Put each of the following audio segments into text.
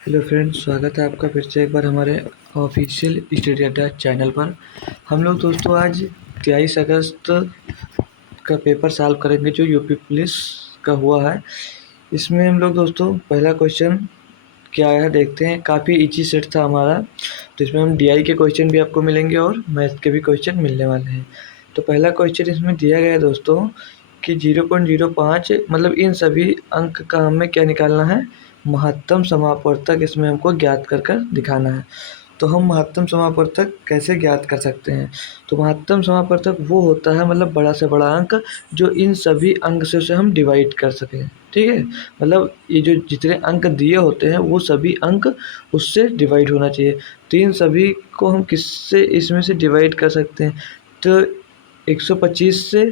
Hello friends, स्वागत है आपका फिर से एक बार हमारे ऑफिशियल स्टडी अड्डा चैनल पर। हम लोग दोस्तों आज 23 अगस्त का पेपर सॉल्व करेंगे जो यूपी पुलिस का हुआ है। इसमें हम लोग दोस्तों पहला क्वेश्चन क्या है देखते हैं। काफ़ी इजी सेट था हमारा, तो इसमें हम डीआई के क्वेश्चन भी आपको मिलेंगे और मैथ के भी क्वेश्चन मिलने वाले हैं। तो पहला क्वेश्चन इसमें दिया गया है दोस्तों कि 0.05 मतलब इन सभी अंक का हमें क्या निकालना है, महत्तम समापवर्तक इसमें हमको ज्ञात कर कर दिखाना है। तो हम महत्तम समापवर्तक कैसे ज्ञात कर सकते हैं? तो महत्तम समापवर्तक वो होता है मतलब बड़ा से बड़ा अंक जो इन सभी अंक से उसे हम डिवाइड कर सकें। ठीक है, मतलब ये जो जितने अंक दिए होते हैं वो सभी अंक उससे डिवाइड होना चाहिए। तो इन सभी को हम किससे इसमें से डिवाइड कर सकते हैं? तो 125 से,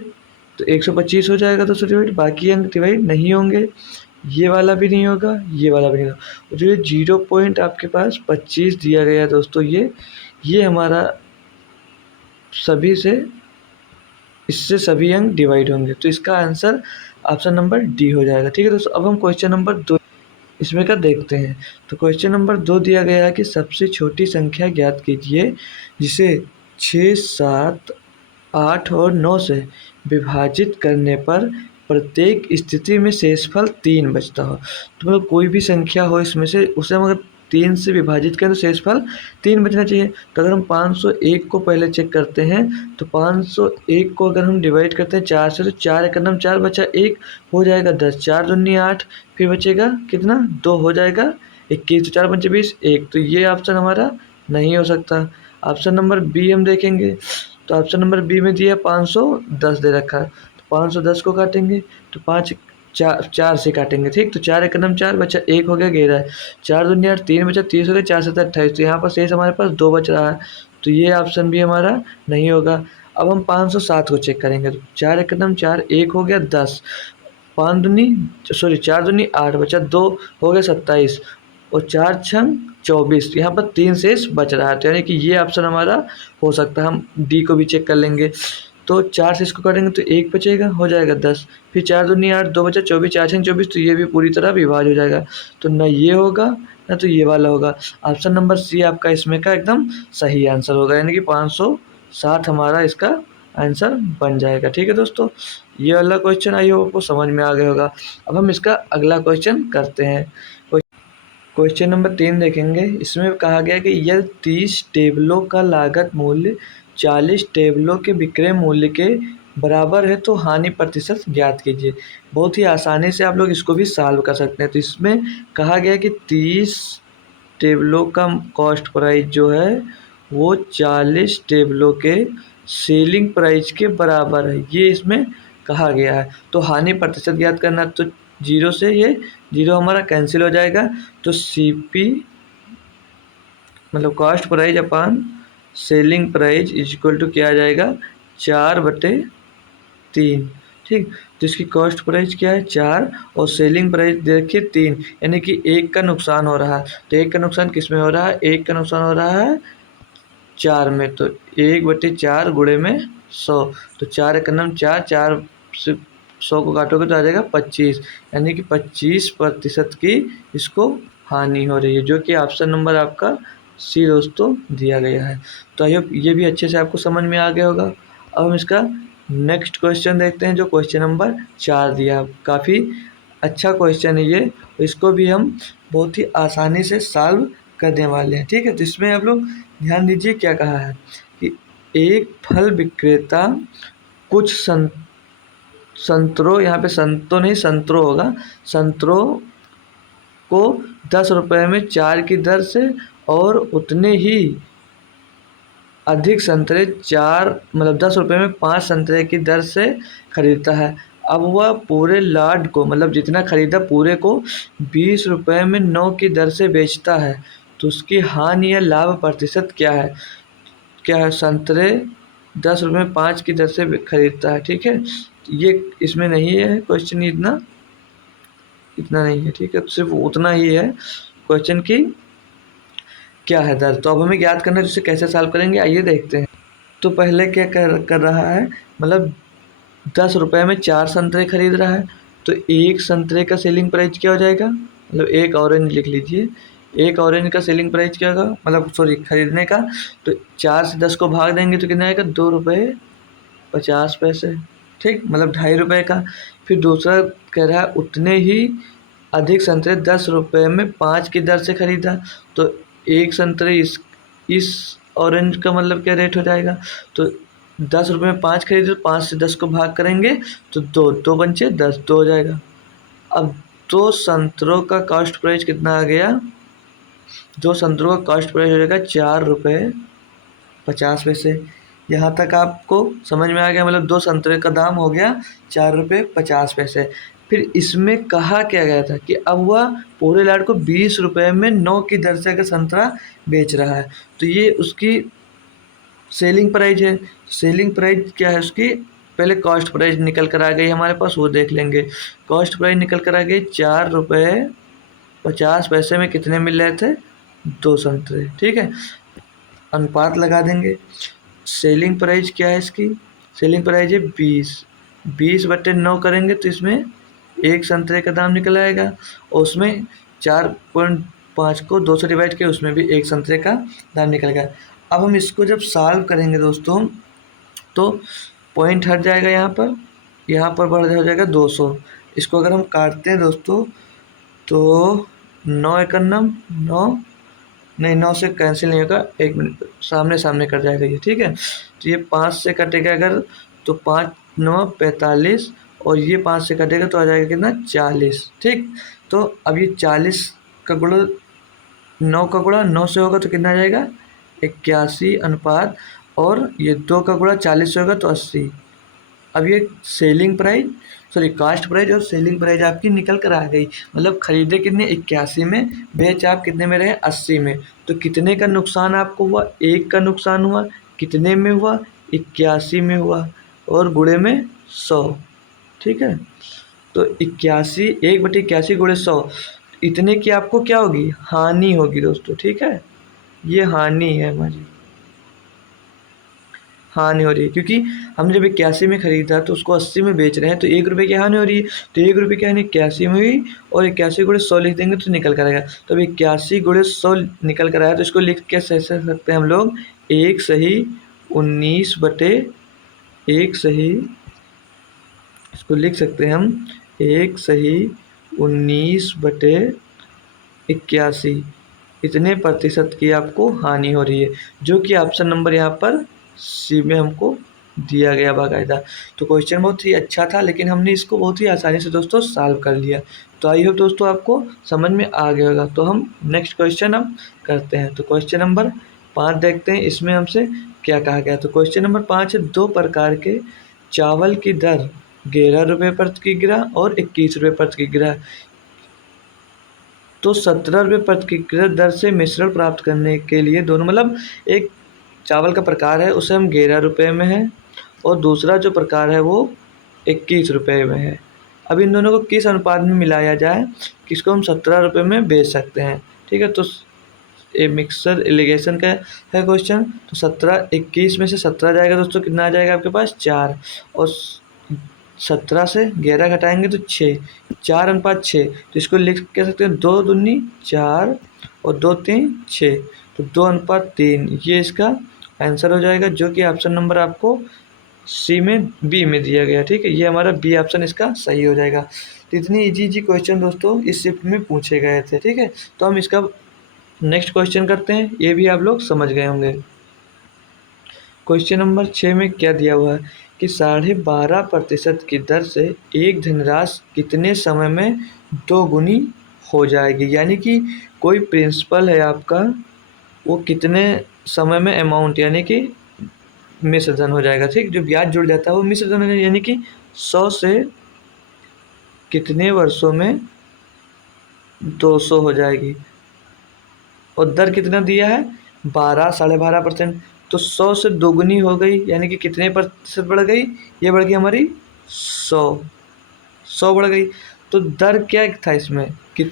तो 125 हो जाएगा तो उससे डिवाइड, बाकी अंक डिवाइड नहीं होंगे। ये वाला भी नहीं होगा, ये वाला भी नहीं होगा। और जो ये 0.25 दिया गया है दोस्तों, ये हमारा सभी से, इससे सभी अंक डिवाइड होंगे। तो इसका आंसर ऑप्शन नंबर डी हो जाएगा। ठीक है दोस्तों, अब हम क्वेश्चन नंबर 2 इसमें का देखते हैं। तो क्वेश्चन नंबर 2 दिया गया है कि सबसे छोटी संख्या ज्ञात कीजिए जिसे 6, 7, 8 और 9 से विभाजित करने पर प्रत्येक स्थिति में शेषफल 3 बचता हो। तो मतलब कोई भी संख्या हो इसमें से उसे हम अगर 3 से विभाजित करें तो शेषफल 3 बचना चाहिए। तो अगर हम 501 को पहले चेक करते हैं, तो 501 को अगर हम डिवाइड करते हैं 4 से, तो 4 एक नम 4 बचा, 1 हो जाएगा 10, 4 दूनी 8, फिर बचेगा कितना 2 हो जाएगा 21, तो 4 पंचे 20, 1। तो ये ऑप्शन हमारा नहीं हो सकता। ऑप्शन नंबर बी हम देखेंगे, तो ऑप्शन नंबर बी में दिया 510 दे रखा है। तो 510 को काटेंगे तो 5 4 से काटेंगे। ठीक, तो 4 एक नम 4 बचा, 1 हो गया 11, 4 दूनी 8, 3 बचा, 30 हो गया, 4 7 28। तो यहाँ पर शेष हमारे पास 2 बच रहा है, तो ये ऑप्शन भी हमारा नहीं होगा। अब हम 507 को चेक करेंगे, तो 4 एक नम 4, 1 हो गया 10, 5 दूनी सॉरी 4 दूनी 8 बचा, 2 हो गया 27 और 4 छंग 24। यहाँ पर 3 शेष बच रहा है, तो यानी कि ये ऑप्शन हमारा हो सकता है। हम डी को भी चेक कर लेंगे, तो 4 से इसको काटेंगे तो 1 बचेगा, हो जाएगा 10, फिर 4 दूनी 8, 2 बचा 24, 4 छंग 24, तो ये भी पूरी तरह विभाज्य हो जाएगा। तो ना ये होगा ना तो ये वाला होगा। ऑप्शन नंबर सी आपका इसमें का एकदम सही आंसर होगा, यानी कि 560 हमारा इसका आंसर बन जाएगा। ठीक है दोस्तों, ये वाला क्वेश्चन आई होप आपको समझ में आ गया होगा। अब हम इसका अगला क्वेश्चन करते हैं। क्वेश्चन नंबर 3 देखेंगे। इसमें कहा गया कि यदि 30 टेबलों का लागत मूल्य 40 टेबलों के विक्रय मूल्य के बराबर है तो हानि प्रतिशत ज्ञात कीजिए। बहुत ही आसानी से आप लोग इसको भी सॉल्व कर सकते हैं। तो इसमें कहा गया कि 30 टेबलों का कॉस्ट प्राइस जो है वो 40 टेबलों के सेलिंग प्राइस के बराबर है, ये इसमें कहा गया है। तो हानि प्रतिशत ज्ञात करना, तो 0 से ये 0 हमारा कैंसिल हो जाएगा। तो सीपी मतलब cost price upon selling price is equal to क्या आ जाएगा, 4/3। ठीक, तो इसकी कॉस्ट प्राइस क्या है 4 और सेलिंग प्राइस देखिए 3, यानी कि 1 का नुकसान हो रहा है। तो 1 का नुकसान किस में हो रहा है, 1 का नुकसान हो रहा है 4 में। तो 1/4 गुणे में 100, तो 4 एक नम 4, 4 से 100 को काटोगे तो आ जाएगा 25, यानी कि 25% की इसको हानि हो रही है, जो कि ऑप्शन नंबर आपका सी दोस्तों दिया गया है। तो आई होप ये भी अच्छे से आपको समझ में आ गया होगा। अब हम इसका नेक्स्ट क्वेश्चन देखते हैं, जो क्वेश्चन नंबर 4 दिया। काफ़ी अच्छा क्वेश्चन है ये, इसको भी हम बहुत ही आसानी से सॉल्व करने वाले हैं। ठीक है, तो इसमें आप लोग ध्यान दीजिए क्या कहा है कि एक फल विक्रेता कुछ संतरों, यहाँ पे संतों नहीं संतरों होगा, संतरों को 10 रुपये में 4 की दर से और उतने ही अधिक संतरे 4 मतलब 10 रुपये में 5 संतरे की दर से खरीदता है। अब वह पूरे लाड को मतलब जितना खरीदा पूरे को 20 रुपये में 9 की दर से बेचता है, तो उसकी हानि या लाभ प्रतिशत क्या है? क्या है, संतरे 10 रुपये में 5 की दर से खरीदता है। ठीक है, ये इसमें नहीं है क्वेश्चन, इतना इतना नहीं है। ठीक है, तो सिर्फ उतना ही है क्वेश्चन की क्या है दर। तो अब हमें याद करना है, जिसे कैसे सॉल्व करेंगे आइए देखते हैं। तो पहले क्या कर रहा है, मतलब 10 रुपये में 4 संतरे खरीद रहा है, तो एक संतरे का सेलिंग प्राइस क्या हो जाएगा, मतलब एक ऑरेंज लिख लीजिए, एक ऑरेंज का सेलिंग प्राइस क्या होगा, मतलब सॉरी खरीदने का, तो 4 से 10 को भाग देंगे तो कितना आएगा, 2 रुपये 50 पैसे। ठीक, मतलब 2.5 रुपये का। फिर दूसरा कह रहा है उतने ही अधिक संतरे 10 रुपये में 5 की दर से खरीदा, तो एक संतरे इस ऑरेंज का मतलब क्या रेट हो जाएगा, तो 10 रुपये में 5 खरीदे तो 5 से 10 को भाग करेंगे तो दो दो बचे 10, 2 हो जाएगा। अब दो संतरों का कॉस्ट प्राइस कितना आ गया, दो संतरों का कॉस्ट प्राइस हो जाएगा 4 रुपये 50 पैसे। यहाँ तक आपको समझ में आ गया, मतलब दो संतरे का दाम हो गया 4 रुपये 50 पैसे। फिर इसमें कहा क्या गया था कि अब वह पूरे लाट को 20 रुपये में 9 की दर से अगर संतरा बेच रहा है, तो ये उसकी सेलिंग प्राइस है। सेलिंग प्राइस क्या है उसकी, पहले कॉस्ट प्राइस निकल कर आ गई हमारे पास, वो देख लेंगे। कॉस्ट प्राइस निकल कर आ गई 4 रुपये 50 पैसे में कितने मिल रहे थे, 2 संतरे। ठीक है, अनुपात लगा देंगे। सेलिंग प्राइस क्या है इसकी, सेलिंग प्राइस है 20 करेंगे तो इसमें एक संतरे का दाम निकल आएगा, और उसमें 4.5 को 2 से डिवाइड किया, उसमें भी एक संतरे का दाम निकल गया। अब हम इसको जब सॉल्व करेंगे दोस्तों, तो पॉइंट हट जाएगा यहाँ पर बढ़ हो जाएगा 200। इसको अगर हम काटते हैं दोस्तों, तो 9 एकम 9, नहीं 9 से कैंसिल नहीं होगा, 1 मिनट, सामने सामने कट जाएगा ये। ठीक है, तो ये 5 से कटेगा अगर, तो 5 9 45, और ये 5 से कटेगा तो आ जाएगा कितना, 40। ठीक, तो अब ये 40 का गुणा 9 का गुणा 9 से होगा तो कितना आ जाएगा, 81 अनुपात, और ये 2 का गुणा 40 से होगा तो 80। अब ये selling price, sorry cost price और सेलिंग प्राइस आपकी निकल कर आ गई। मतलब खरीदे कितने, 81 में, बेच आप कितने में रहे, 80 में। तो कितने का नुकसान आपको हुआ, 1 का नुकसान हुआ। कितने में हुआ, 81 में हुआ, और गुणे में 100। ठीक है, तो 81, 1/81 गुणे 100, इतने की आपको क्या होगी, हानि होगी दोस्तों। ठीक है, ये हानि है हमारी, हानि हो रही है, क्योंकि हमने जब 81 में खरीदा तो उसको 80 में बेच रहे हैं, तो 1 रुपये की हानि हो रही है। तो 1 रुपये की हानि 81 में हुई, और 81 गुणे 100 लिख देंगे तो निकल कर आएगा। तो अब 81 गुणे 100 निकल कर आया, तो इसको लिख के सह सकते हैं हम लोग, 1 सही 19 बटे 1 सही, इसको लिख सकते हैं हम 1 सही 19 बटे 81, इतने प्रतिशत की आपको हानि हो रही है, जो कि ऑप्शन नंबर यहाँ पर सी में हमको दिया गया बाकायदा। तो क्वेश्चन बहुत ही अच्छा था, लेकिन हमने इसको बहुत ही आसानी से दोस्तों सॉल्व कर लिया। तो आई होप दोस्तों आपको समझ में आ गया होगा। तो हम नेक्स्ट क्वेश्चन हम करते हैं। तो क्वेश्चन नंबर 5 देखते हैं, इसमें हमसे क्या कहा गया। तो क्वेश्चन नंबर 5 है, 2 प्रकार के चावल की दर 11 रुपये प्रति किग्रा और 21 रुपये प्रति किग्रा, तो 17 रुपये प्रति किग्रा दर से मिश्रण प्राप्त करने के लिए दोनों, मतलब एक चावल का प्रकार है उसे हम 11 रुपये में है, और दूसरा जो प्रकार है वो 21 रुपये में है। अब इन दोनों को किस अनुपात में मिलाया जाए, किसको हम 17 रुपये में बेच सकते हैं। ठीक है, तो ये मिक्सर इरिगेशन का है क्वेश्चन। तो 17 21 में से 17 जाएगा दोस्तों, कितना आ जाएगा आपके पास, 4, और 17 से 11 घटाएंगे तो 6, 4:6। तो इसको लिख कह सकते हैं 2 दूनी 4 और 2 3 6, तो 2:3, ये इसका आंसर हो जाएगा, जो कि ऑप्शन नंबर आपको सी में बी में दिया गया। ठीक है, ये हमारा बी ऑप्शन इसका सही हो जाएगा। तो इतनी इजी क्वेश्चन दोस्तों इस शिफ्ट में पूछे गए थे। ठीक है, तो हम इसका नेक्स्ट क्वेश्चन करते हैं, ये भी आप लोग समझ गए होंगे। क्वेश्चन नंबर 6 में क्या दिया हुआ है कि 12.5% की दर से एक धनराशि कितने समय में 2 गुनी हो जाएगी। यानी कि कोई प्रिंसिपल है आपका, वो कितने समय में अमाउंट यानी कि मिश्र धन हो जाएगा। ठीक, जो ब्याज जुड़ जाता है वो मिश्र धन हो जाएगा, यानी कि 100 से कितने वर्षों में 200 हो जाएगी, और दर कितना दिया है, 12.5%। तो 100 से दोगुनी हो गई, यानी कि कितने प्रतिशत बढ़ गई, ये बढ़ गई हमारी 100 बढ़ गई। तो दर क्या था इसमें कि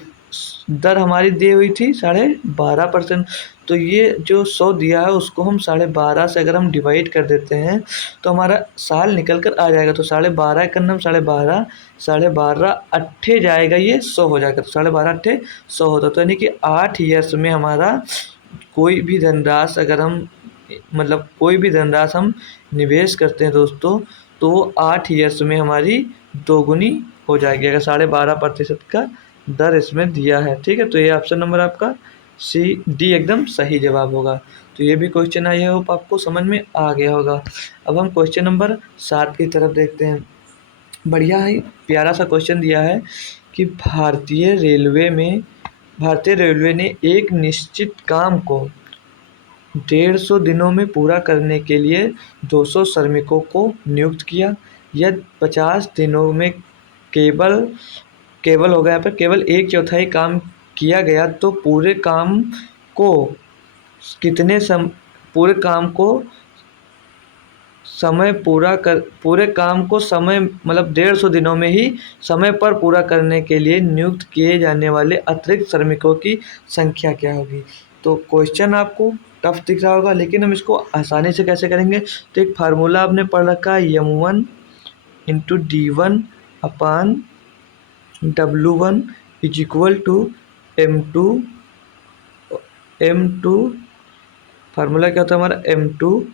दर हमारी दी हुई थी 12.5%। तो ये जो 100 दिया है उसको हम 12.5 से अगर हम डिवाइड कर देते हैं तो हमारा साल निकल कर आ जाएगा। तो 12.5 करना, हम 12.5, 12.5 अट्ठे जाएगा, ये 100 हो जाएगा। तो 12.5 अट्ठे 100 होता, तो यानी कि 8 ईयर्स में हमारा कोई भी धनराशि अगर हम मतलब कोई भी धनराशि हम निवेश करते हैं दोस्तों, तो वो 8 ईयर्स में हमारी दोगुनी हो जाएगी, अगर 12.5% का दर इसमें दिया है। ठीक है, तो ये ऑप्शन नंबर आपका सी डी एकदम सही जवाब होगा। तो ये भी क्वेश्चन आया, होप आपको समझ में आ गया होगा। अब हम क्वेश्चन नंबर 7 की तरफ देखते हैं। बढ़िया है, प्यारा सा क्वेश्चन दिया है कि भारतीय रेलवे ने एक निश्चित काम को 150 दिनों में पूरा करने के लिए 200 श्रमिकों को नियुक्त किया। यदि 50 दिनों में केवल केवल हो गया पर केवल एक चौथाई काम किया गया तो को कितने सम पूरे काम को समय पूरा कर पूरे काम को समय मतलब 150 दिनों में ही समय पर पूरा करने के लिए नियुक्त किए जाने वाले अतिरिक्त श्रमिकों की संख्या क्या होगी। तो क्वेश्चन आपको टफ दिख रहा होगा, लेकिन हम इसको आसानी से कैसे करेंगे। तो एक फार्मूला आपने पढ़ रखा है, M1 into D1 upon W1 is equal to M2 formula क्या होता है हमारा, M2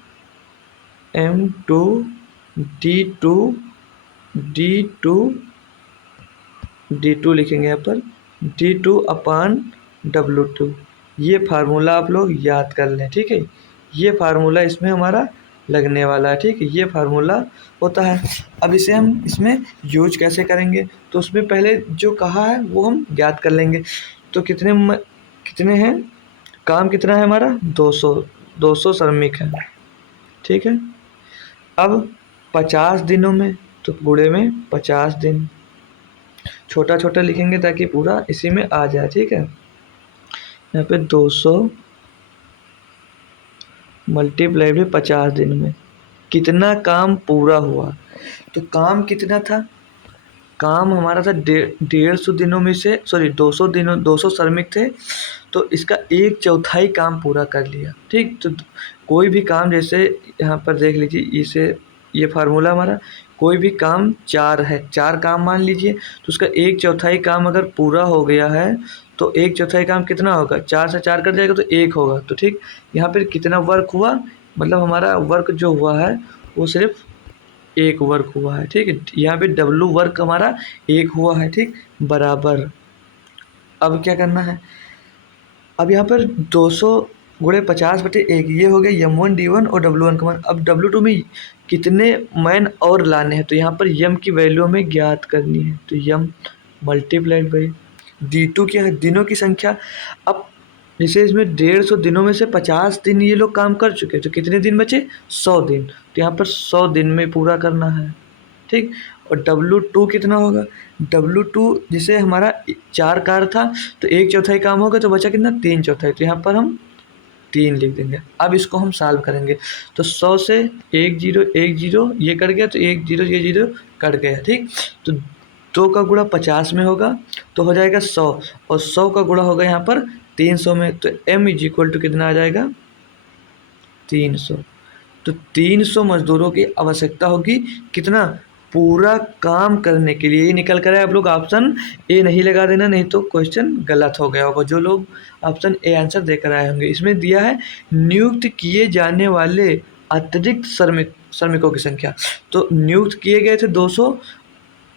D2 लिखेंगे यहाँ पर, D2 अपान W2। ये फार्मूला आप लोग याद कर लें। ठीक है, ये फार्मूला इसमें हमारा लगने वाला है। ठीक है, ये फार्मूला होता है। अब इसे हम इसमें यूज कैसे करेंगे, तो उसमें पहले जो कहा है वो हम याद कर लेंगे। तो कितने हैं, काम कितना है हमारा, 200 श्रमिक हैं। ठीक है, अब 50 दिनों में तो गुणे में 50 दिन, छोटा छोटा लिखेंगे ताकि पूरा इसी में आ जाए। ठीक है, यहाँ पे 200 मल्टीप्लाई में 50 दिन में कितना काम पूरा हुआ। तो काम कितना था, काम हमारा था 150 दिनों में से 200 श्रमिक थे, तो इसका एक चौथाई काम पूरा कर लिया। ठीक, तो कोई भी काम, जैसे यहाँ पर देख लीजिए, इसे ये फार्मूला हमारा, कोई भी काम 4 है, 4 काम मान लीजिए, तो उसका एक चौथाई काम अगर पूरा हो गया है तो एक चौथाई काम कितना होगा, 4 से 4 कट जाएगा तो 1 होगा। तो ठीक, यहाँ पर कितना वर्क हुआ, मतलब हमारा वर्क जो हुआ है वो सिर्फ एक वर्क हुआ है। ठीक है, यहाँ पे W वर्क हमारा एक हुआ है। ठीक, बराबर। अब क्या करना है, अब यहाँ पर 200 गुणे 50/1 ये हो गया M1 D1 और W1 का मान। अब W2 में कितने मैन और लाने हैं, तो यहाँ पर M की वैल्यू हमें ज्ञात करनी है। तो M मल्टीप्लाइड बाई D2 क्या है, दिनों की संख्या। अब जैसे इसमें 150 दिनों में से 50 दिन ये लोग काम कर चुके हैं, तो कितने दिन बचे, 100 दिन। तो यहाँ पर 100 दिन में पूरा करना है। ठीक, और W2 कितना होगा, W2 जैसे हमारा 4 कार था तो एक चौथाई काम होगा, तो बचा कितना, 3/4। तो यहाँ पर हम 3 लिख देंगे। अब इसको हम सॉल्व करेंगे, तो 100 से 1 0 1 0 ये कट गया, तो 1 0 ये 0 कट गया। ठीक, तो 2 का गुणा 50 में होगा तो हो जाएगा 100, और 100 का गुणा होगा यहाँ पर 300 में, तो M इज इक्वल टू कितना आ जाएगा, 300। तो 300 मजदूरों की आवश्यकता होगी, कितना, पूरा काम करने के लिए। ये निकल कर आए, आप लोग ऑप्शन ए नहीं लगा देना, नहीं तो क्वेश्चन गलत हो गया होगा। जो लोग ऑप्शन ए आंसर देकर आए होंगे, इसमें दिया है नियुक्त किए जाने वाले अतिरिक्त श्रमिकों की संख्या। तो नियुक्त किए गए थे 200,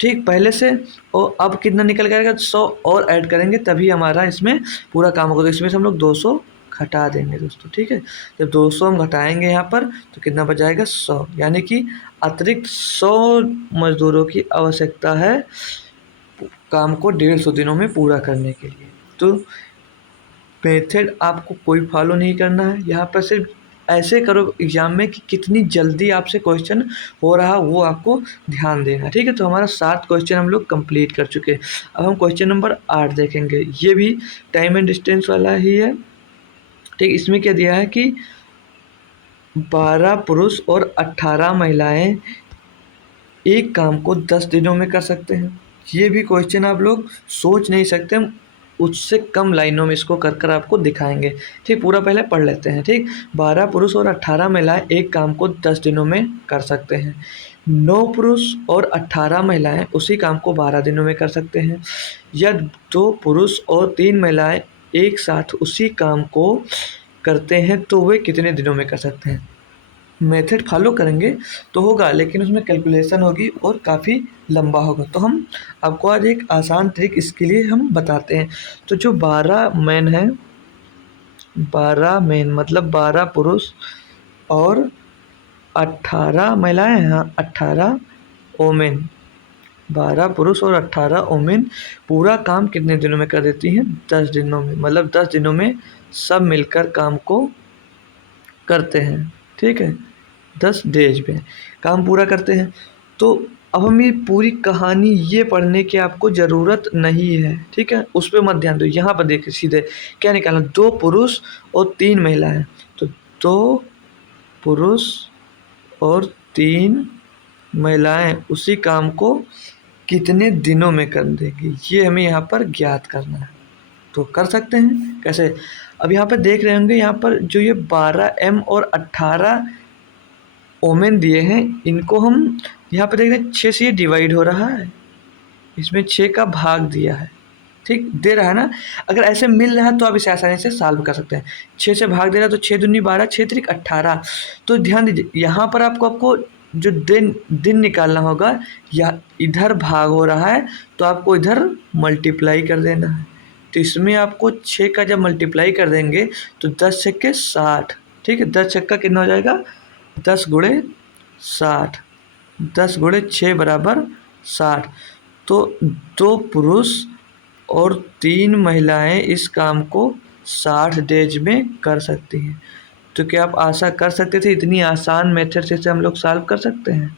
ठीक, पहले से, और अब कितना निकल कर आएगा, 100 और ऐड करेंगे तभी हमारा इसमें पूरा काम होगा। तो इसमें से हम लोग 200 घटा देंगे दोस्तों। ठीक है, जब 200 हम घटाएंगे यहाँ पर तो कितना बच जाएगा, 100, यानी कि अतिरिक्त 100 मजदूरों की आवश्यकता है काम को 150 दिनों में पूरा करने के लिए। तो मेथड आपको कोई फॉलो नहीं करना है, यहाँ पर सिर्फ ऐसे करो एग्जाम में कि कितनी जल्दी आपसे क्वेश्चन हो रहा वो आपको ध्यान देना। ठीक है, तो हमारा 7 क्वेश्चन हम लोग कंप्लीट कर चुके हैं। अब हम क्वेश्चन नंबर 8 देखेंगे, ये भी टाइम एंड डिस्टेंस वाला ही है। ठीक, इसमें क्या दिया है कि 12 पुरुष और 18 महिलाएं एक काम को 10 दिनों में कर सकते हैं। ये भी क्वेश्चन आप लोग सोच नहीं सकते, उससे कम लाइनों में इसको कर कर आपको दिखाएंगे। ठीक, पूरा पहले पढ़ लेते हैं। ठीक, 12 पुरुष और 18 महिलाएं एक काम को 10 दिनों में कर सकते हैं। 9 पुरुष और 18 महिलाएं उसी काम को 12 दिनों में कर सकते हैं। या 2 पुरुष और 3 महिलाएं एक साथ उसी काम को करते हैं तो वे कितने दिनों में कर सकते हैं। मेथड फॉलो करेंगे तो होगा, लेकिन उसमें कैलकुलेशन होगी और काफ़ी लंबा होगा। तो हम आपको आज एक आसान ट्रिक इसके लिए हम बताते हैं। तो जो 12 मैन है, 12 मैन मतलब 12 पुरुष और 18 महिलाएं हैं। हाँ, 18 ओमेन, 12 पुरुष और 18 ओमेन पूरा काम कितने दिनों में कर देती हैं? 10 दिनों में। मतलब 10 दिनों में सब मिलकर काम को करते हैं। ठीक है, 10 डेज में काम पूरा करते हैं। तो अब हम ये पूरी कहानी ये पढ़ने की आपको ज़रूरत नहीं है। ठीक है, उस पर मत ध्यान दो। यहाँ पर देखिए सीधे क्या निकालना, 2 पुरुष और 3 महिलाएं। तो 2 पुरुष और 3 महिलाएं उसी काम को कितने दिनों में कर देगी, ये हमें यहाँ पर ज्ञात करना है। तो कर सकते हैं कैसे? अब यहाँ पर देख रहे होंगे, यहाँ पर जो ये 12M और 18 ओमेन दिए हैं, इनको हम यहाँ पर देख रहे हैं 6 से ये डिवाइड हो रहा है। इसमें 6 का भाग दिया है। ठीक, दे रहा है ना। अगर ऐसे मिल रहा है तो आप इसे आसानी से सॉल्व कर सकते हैं। 6 से भाग दे रहा है तो 6 दूनी 12, 6 त्रिक 18। तो ध्यान दीजिए, यहाँ पर आपको जो दिन निकालना होगा, या इधर भाग हो रहा है तो आपको इधर मल्टीप्लाई कर देना है। तो इसमें आपको 6 का जब मल्टीप्लाई कर देंगे तो 10 छक्के 60। ठीक है, 10 छक्का कितना हो जाएगा? 10 गुणे 60, 10 गुणे 6 बराबर 60। तो 2 पुरुष और 3 महिलाएं इस काम को 60 डेज में कर सकती हैं। तो क्या आप आशा कर सकते थे इतनी आसान मेथड से इसे हम लोग सॉल्व कर सकते हैं?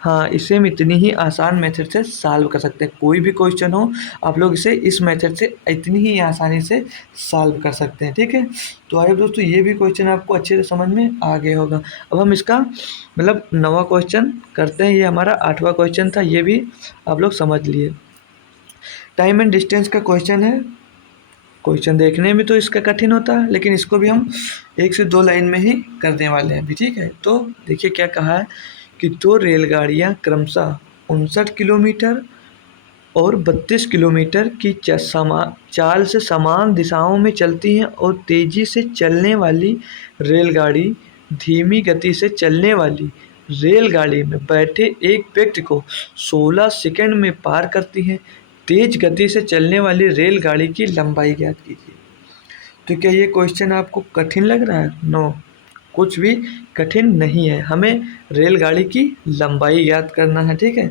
हाँ, इसे हम इतनी ही आसान मेथड से सॉल्व कर सकते हैं। कोई भी क्वेश्चन हो, आप लोग इसे इस मेथड से इतनी ही आसानी से सॉल्व कर सकते हैं। ठीक है, तो आइए दोस्तों, ये भी क्वेश्चन आपको अच्छे से समझ में आ गया होगा। अब हम इसका मतलब 9वां क्वेश्चन करते हैं। ये हमारा 8वां क्वेश्चन था, ये भी आप लोग समझ लिए। टाइम एंड डिस्टेंस का क्वेश्चन है। क्वेश्चन देखने में तो इसका कठिन होता है, लेकिन इसको भी हम 1 से 2 लाइन में ही करने वाले हैं अभी। ठीक है, तो देखिए क्या कहा है कि 2 रेलगाड़ियां क्रमशः 59 किलोमीटर और 32 किलोमीटर की चाल से समान दिशाओं में चलती हैं, और तेज़ी से चलने वाली रेलगाड़ी धीमी गति से चलने वाली रेलगाड़ी में बैठे एक व्यक्ति को 16 सेकंड में पार करती हैं। तेज गति से चलने वाली रेलगाड़ी की लंबाई ज्ञात कीजिए। तो क्या ये क्वेश्चन आपको कठिन लग रहा है? नो, कुछ भी कठिन नहीं है। हमें रेलगाड़ी की लंबाई ज्ञात करना है। ठीक है,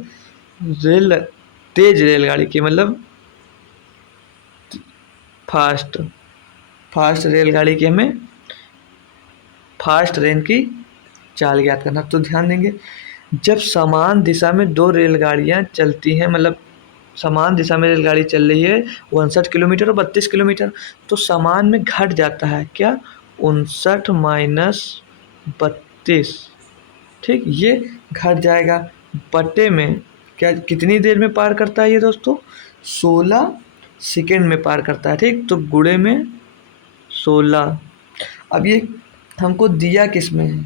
तेज रेलगाड़ी की मतलब फास्ट रेलगाड़ी की हमें फास्ट ट्रेन की चाल ज्ञात करना। तो ध्यान देंगे, जब समान दिशा में 2 रेलगाड़ियां चलती हैं, मतलब समान दिशा में रेलगाड़ी चल रही है 59 किलोमीटर और 32 किलोमीटर, तो समान में घट जाता है क्या? 59 माइनस 32। ठीक, ये घट जाएगा। बटे में क्या कितनी देर में पार करता है ये दोस्तों? 16 सेकेंड में पार करता है। ठीक, तो गुणे में 16। अब ये हमको दिया किस में है?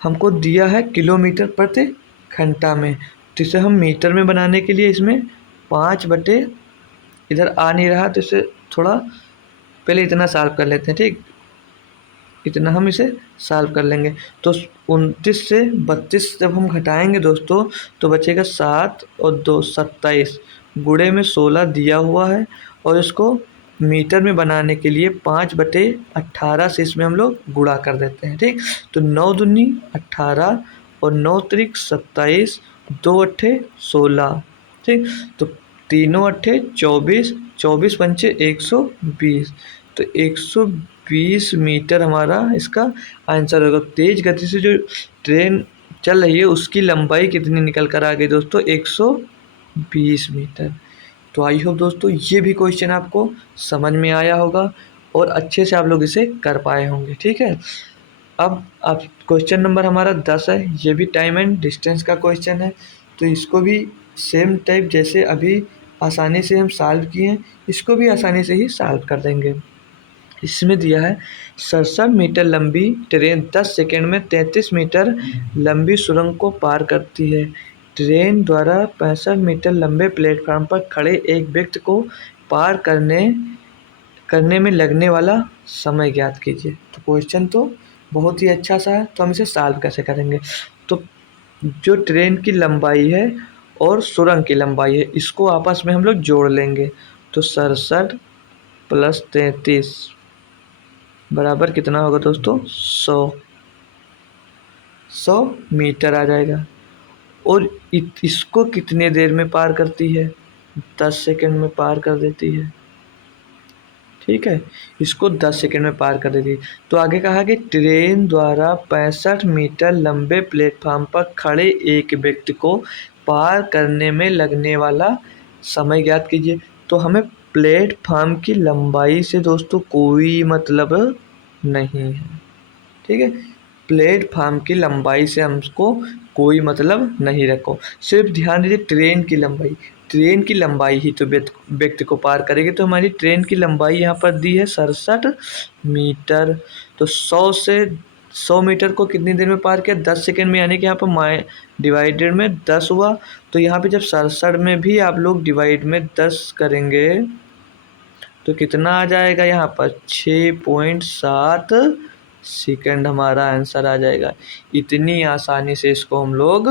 हमको दिया है किलोमीटर प्रति घंटा में। तो इसे हम मीटर में बनाने के लिए इसमें 5 बटे, इधर आ नहीं रहा तो इसे थोड़ा पहले इतना सॉल्व कर लेते हैं। ठीक, इतना हम इसे सॉल्व कर लेंगे। तो 29 से 32 जब हम घटाएंगे दोस्तों तो बचेगा 7 और 2 27, गुणे में 16 दिया हुआ है, और इसको मीटर में बनाने के लिए 5/18 से इसमें हम लोग गुणा कर देते हैं। ठीक, तो 9 दूनी 18 और 9 त्रिक 27, 2 अट्ठे 16। ठीक, तो तीनों अट्ठे 24, 24 पंचे 120। तो 120 मीटर हमारा इसका आंसर होगा। तेज गति से जो ट्रेन चल रही है उसकी लंबाई कितनी निकल कर आ गई दोस्तों? 120 मीटर। तो आई होप दोस्तों ये भी क्वेश्चन आपको समझ में आया होगा और अच्छे से आप लोग इसे कर पाए होंगे। ठीक है, अब क्वेश्चन नंबर हमारा 10 है। ये भी टाइम एंड डिस्टेंस का क्वेश्चन है। तो इसको भी सेम टाइप जैसे अभी आसानी से हम सॉल्व किए हैं, इसको भी आसानी से ही सॉल्व कर देंगे। इसमें दिया है 67 मीटर लंबी ट्रेन 10 सेकंड में 33 मीटर लंबी सुरंग को पार करती है। ट्रेन द्वारा 65 मीटर लंबे प्लेटफार्म पर खड़े एक व्यक्ति को पार करने में लगने वाला समय ज्ञात कीजिए। तो क्वेश्चन तो बहुत ही अच्छा सा है, तो हम इसे सॉल्व कैसे करेंगे। तो जो ट्रेन की लंबाई है और सुरंग की लंबाई है, इसको आपस में हम लोग जोड़ लेंगे। तो 67 प्लस 33 बराबर कितना होगा दोस्तों, 100 मीटर आ जाएगा। और इसको कितने देर में पार करती है, 10 सेकंड में पार कर देती है। ठीक है, इसको 10 सेकंड में पार कर देती है। तो आगे कहा कि ट्रेन द्वारा 65 मीटर लंबे प्लेटफार्म पर खड़े एक व्यक्ति को पार करने में लगने वाला समय ज्ञात कीजिए। तो हमें प्लेटफार्म की लंबाई से दोस्तों कोई मतलब नहीं है। ठीक है, प्लेटफार्म की लंबाई से हमको कोई मतलब नहीं रखो, सिर्फ ध्यान दीजिए ट्रेन की लंबाई ही तो व्यक्ति को पार करेगी। तो हमारी ट्रेन की लंबाई यहाँ पर दी है 67 मीटर। तो 100 मीटर को कितनी देर में पार किया, 10 सेकंड में, यानी कि यहाँ पर डिवाइडेड में 10 हुआ। तो यहाँ पे जब 67 में भी आप लोग डिवाइड में 10 करेंगे तो कितना आ जाएगा, यहाँ पर 6.7 सेकंड हमारा आंसर आ जाएगा। इतनी आसानी से इसको हम लोग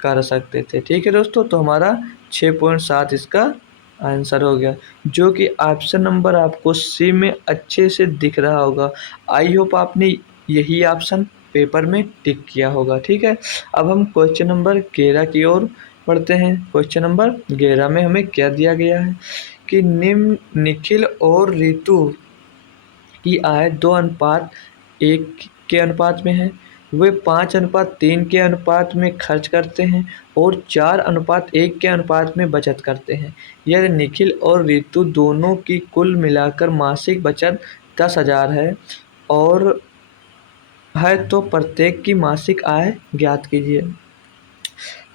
कर सकते थे। ठीक है दोस्तों, तो हमारा 6.7 इसका आंसर हो गया, जो कि ऑप्शन नंबर आपको सी में अच्छे से दिख रहा होगा। आई होप आपने यही ऑप्शन पेपर में टिक किया होगा। ठीक है, अब हम क्वेश्चन नंबर 11 की ओर पढ़ते हैं। क्वेश्चन नंबर 11 में हमें क्या दिया गया है कि निखिल और रितु की आय 2:1 के अनुपात में है। वे 5:3 के अनुपात में खर्च करते हैं और 4:1 के अनुपात में बचत करते हैं। यदि निखिल और रितु दोनों की कुल मिलाकर मासिक बचत 10,000 है तो प्रत्येक की मासिक आय ज्ञात कीजिए।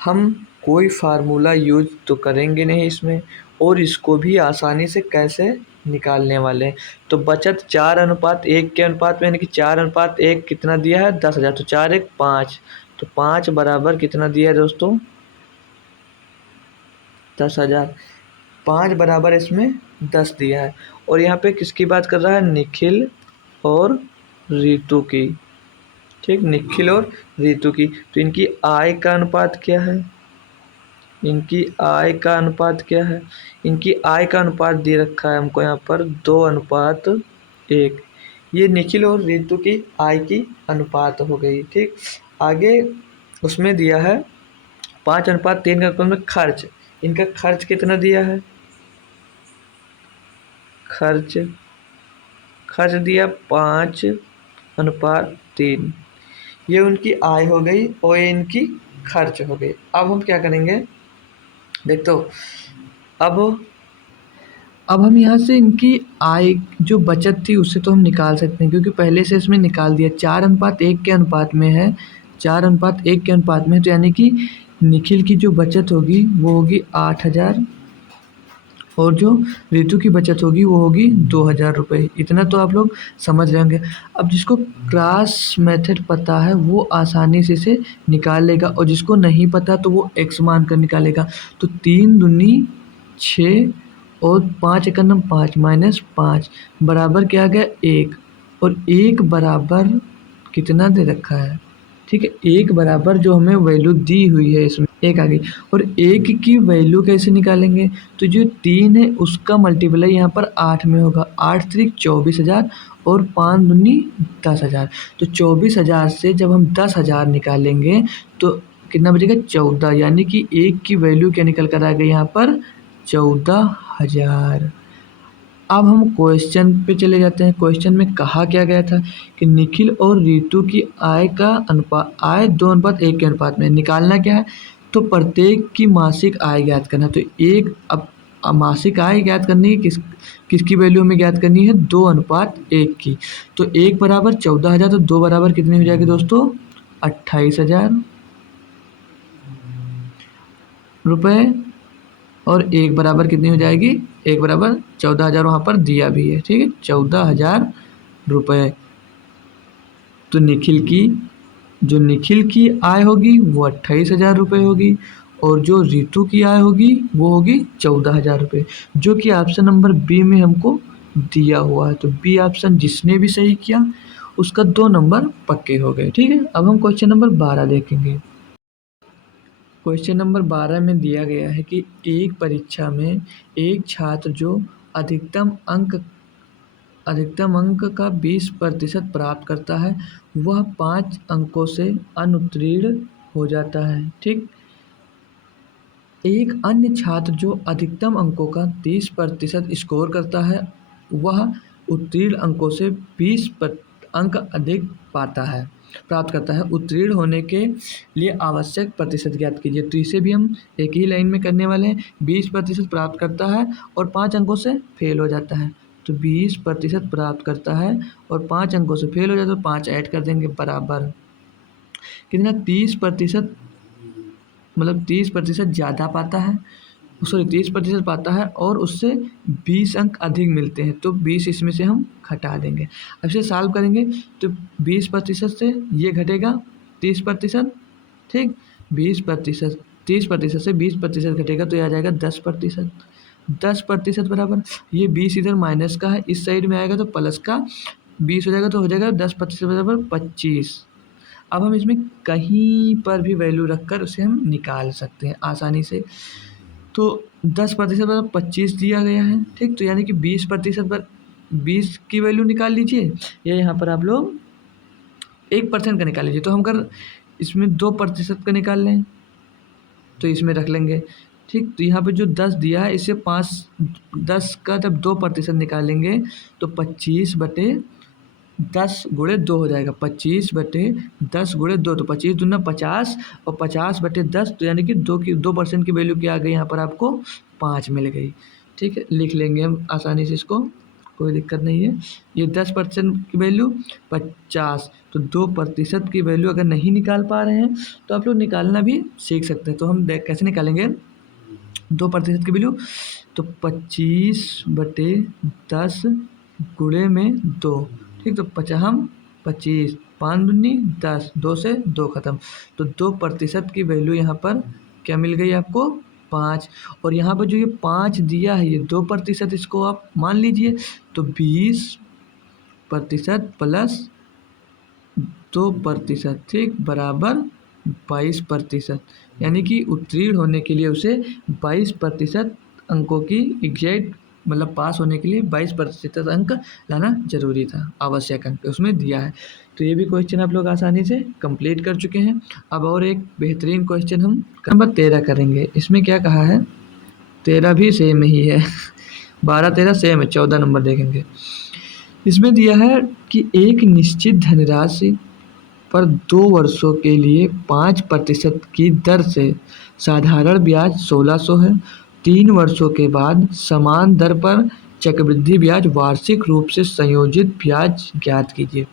हम कोई फार्मूला यूज तो करेंगे नहीं इसमें, और इसको भी आसानी से कैसे निकालने वाले हैं। तो बचत 4:1 के अनुपात में, यानी कि 4:1 कितना दिया है, 10,000। तो 4×1 5, तो 5 बराबर कितना दिया है दोस्तों, 10,000। 5 बराबर इसमें 10 दिया है। और यहाँ पे किसकी बात कर रहा है, निखिल और रितु की। ठीक, निखिल और रितु की। तो इनकी आय का अनुपात क्या है, इनकी आय का अनुपात क्या है, इनकी आय का अनुपात दे रखा है हमको यहाँ पर 2:1। ये निखिल और रितु की आय की अनुपात हो गई। ठीक, आगे उसमें दिया है 5:3 का अनुपात में खर्च। इनका खर्च कितना दिया है, खर्च दिया 5:3। ये उनकी आय हो गई और ये इनकी खर्च हो गई। अब हम क्या करेंगे, देख तो अब हम यहाँ से इनकी आय जो बचत थी उससे तो हम निकाल सकते हैं, क्योंकि पहले से इसमें निकाल दिया। 4:1 के अनुपात में है, 4:1 के अनुपात में, तो यानी कि निखिल की जो बचत होगी वो होगी 8,000 और जो रितु की बचत होगी वो होगी 2,000 रुपये। इतना तो आप लोग समझ रहे होंगे। अब जिसको क्रॉस मेथड पता है वो आसानी से इसे निकाल लेगा, और जिसको नहीं पता तो वो एक्स मान कर निकालेगा। तो 3 दूनी 6 और 5 एकम 5 माइनस 5 बराबर क्या आ गया, 1। और 1 बराबर कितना दे रखा है, ठीक है, 1 बराबर जो हमें वैल्यू दी हुई है इसमें 1 आ गई। और 1 की वैल्यू कैसे निकालेंगे, तो जो 3 है उसका मल्टीप्लाई यहाँ पर 8 में होगा। 8 3 24,000 और 5 दूनी 10,000। तो 24,000 से जब हम 10,000 निकालेंगे तो कितना बचेगा, 14। यानी कि 1 की वैल्यू क्या निकल कर आ गई यहाँ पर, 14,000। अब हम क्वेश्चन पे चले जाते हैं। क्वेश्चन में कहा क्या गया था कि निखिल और रितु की आय का अनुपात, आय 2:1 के अनुपात में। निकालना क्या है, तो प्रत्येक की मासिक आय ज्ञात करना। तो अब मासिक आय ज्ञात करनी है, किसकी वैल्यू हमें ज्ञात करनी है, 2:1 की। तो 1 बराबर 14,000, तो 2 बराबर कितनी हो जाएगी दोस्तों, 28,000 रुपये। और 1 बराबर कितनी हो जाएगी, 1 बराबर 14,000 वहाँ पर दिया भी है, ठीक है, 14,000 रुपये। तो निखिल की आय होगी वो 28,000 रुपये होगी, और जो रितु की आय होगी वो होगी 14,000 रुपये, जो कि ऑप्शन नंबर बी में हमको दिया हुआ है। तो बी ऑप्शन जिसने भी सही किया उसका 2 नंबर पक्के हो गए, ठीक है। अब हम क्वेश्चन नंबर 12 देखेंगे। क्वेश्चन नंबर 12 में दिया गया है कि एक परीक्षा में एक छात्र जो अधिकतम अंक का 20% प्राप्त करता है वह 5 अंकों से अनुत्तीर्ण हो जाता है, ठीक। एक अन्य छात्र जो अधिकतम अंकों का 30% स्कोर करता है वह उत्तीर्ण अंकों से 20 अंक अधिक प्राप्त करता है। उत्तीर्ण होने के लिए आवश्यक प्रतिशत ज्ञात कीजिए। तो इसे भी हम एक ही लाइन में करने वाले हैं। 20% प्राप्त करता है और 5 अंकों से फेल हो जाता है। तो 20% प्राप्त करता है और 5 अंकों से फेल हो जाता है, तो 5 ऐड कर देंगे बराबर कितना, 30%, मतलब 30% ज़्यादा पाता है, सॉरी 30% पाता है और उससे 20 अंक अधिक मिलते हैं, तो 20 इसमें से हम घटा देंगे। अब इसे सॉल्व करेंगे तो 20% से ये घटेगा 30%, ठीक। 20%, 30% से 20% घटेगा तो ये आ जाएगा 10%। 10% बराबर, ये 20 इधर माइनस का है, इस साइड में आएगा तो प्लस का 20 हो जाएगा, तो हो जाएगा 10% बराबर 25। अब हम इसमें कहीं पर भी वैल्यू रखकर उसे हम निकाल सकते हैं आसानी से। तो 10% पर 25 दिया गया है, ठीक। तो यानी कि 20% पर 20 की वैल्यू निकाल लीजिए, या यहाँ पर आप लोग 1% का निकाल लीजिए। तो हम अगर इसमें 2% का निकाल लें तो इसमें रख लेंगे, ठीक। तो यहाँ पे जो 10 दिया है इससे 10 का जब 2% निकालेंगे तो 25/10 गुणे 2 हो जाएगा। 25/10 गुणे 2, तो 25 दूना 50 और 50/10, तो यानी कि 2% की वैल्यू क्या आ गई यहाँ पर आपको 5 मिल गई, ठीक है। लिख लेंगे हम आसानी से इसको, कोई दिक्कत नहीं है। ये 10% की वैल्यू 50, तो 2% की वैल्यू अगर नहीं निकाल पा रहे हैं तो आप लोग निकालना भी सीख सकते हैं। तो हम कैसे निकालेंगे 2% की वैल्यू, तो 25/10 गुणे में 2, ठीक। तो 25, 5 दूनी 10, 2 से 2 खत्म, तो 2% की वैल्यू यहाँ पर क्या मिल गई आपको 5। और यहाँ पर जो ये 5 दिया है ये 2%, इसको आप मान लीजिए, तो 20% प्लस 2%, ठीक, बराबर 22%। यानी कि उत्तीर्ण होने के लिए उसे 22% अंकों की एग्जैक्ट, मतलब पास होने के लिए 22% अंक लाना जरूरी था, आवश्यक अंक उसमें दिया है। तो ये भी क्वेश्चन आप लोग आसानी से कंप्लीट कर चुके हैं। अब और एक बेहतरीन क्वेश्चन हम नंबर 13 करेंगे। इसमें क्या कहा है, 13 भी सेम ही है 12-13 सेम है, 14 नंबर देखेंगे। इसमें दिया है कि एक निश्चित धनराशि पर 2 वर्षों के लिए 5% की दर से साधारण ब्याज 1600 है। 3 वर्षों के बाद समान दर पर चक्रवृद्धि ब्याज वार्षिक रूप से संयोजित ब्याज ज्ञात कीजिए।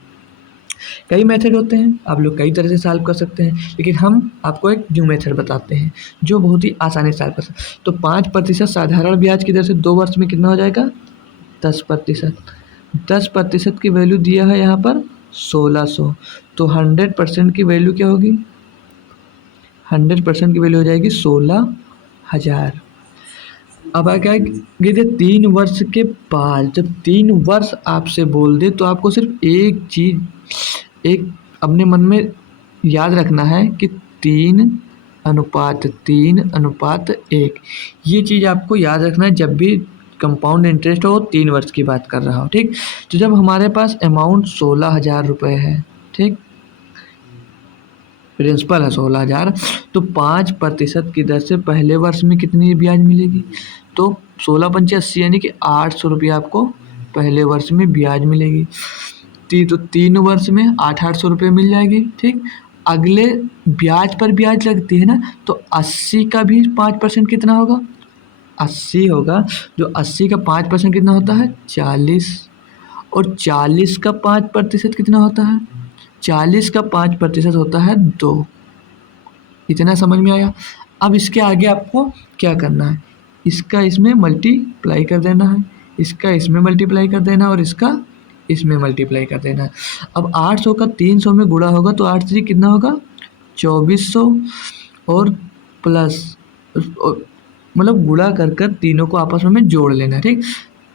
कई मेथड होते हैं, आप लोग कई तरह से सॉल्व कर सकते हैं, लेकिन हम आपको एक न्यू मेथड बताते हैं जो बहुत ही आसानी से सॉल्व कर सकते हैं। तो 5% साधारण ब्याज की दर से 2 वर्ष में कितना हो जाएगा 10%। 10% की वैल्यू दिया है यहाँ पर 1600, तो 100% की वैल्यू क्या होगी, 100% की वैल्यू हो जाएगी 16,000। अब क्या है 3 वर्ष के बाद, जब 3 वर्ष आपसे बोल दे तो आपको सिर्फ एक चीज़ एक अपने मन में याद रखना है कि 3:1, ये चीज़ आपको याद रखना है जब भी कंपाउंड इंटरेस्ट हो 3 वर्ष की बात कर रहा हो, ठीक। तो जब हमारे पास अमाउंट 16,000 रुपये है, ठीक, प्रिंसिपल है 16,000, तो 5% की दर से पहले वर्ष में कितनी ब्याज मिलेगी, तो 16×5 = 80, यानी कि 800 रुपये आपको पहले वर्ष में ब्याज मिलेगी। तो 3 वर्ष में 800 रुपये मिल जाएगी, ठीक। अगले ब्याज पर ब्याज लगती है ना, तो 80 का भी 5% कितना होगा 80 होगा, जो 80 का 5% कितना होता है 40, और 40 का 5% कितना होता है 40 का 5% होता है 2। इतना समझ में आया। अब इसके आगे आपको क्या करना है, इसका इसमें मल्टीप्लाई कर देना है, इसका इसमें मल्टीप्लाई कर देना और इसका इसमें मल्टीप्लाई कर देना है। अब 800 का 300 में गुणा होगा तो 8 3 कितना होगा 2400 और प्लस मतलब गुणा कर कर तीनों को आपस में जोड़ लेना है, ठीक।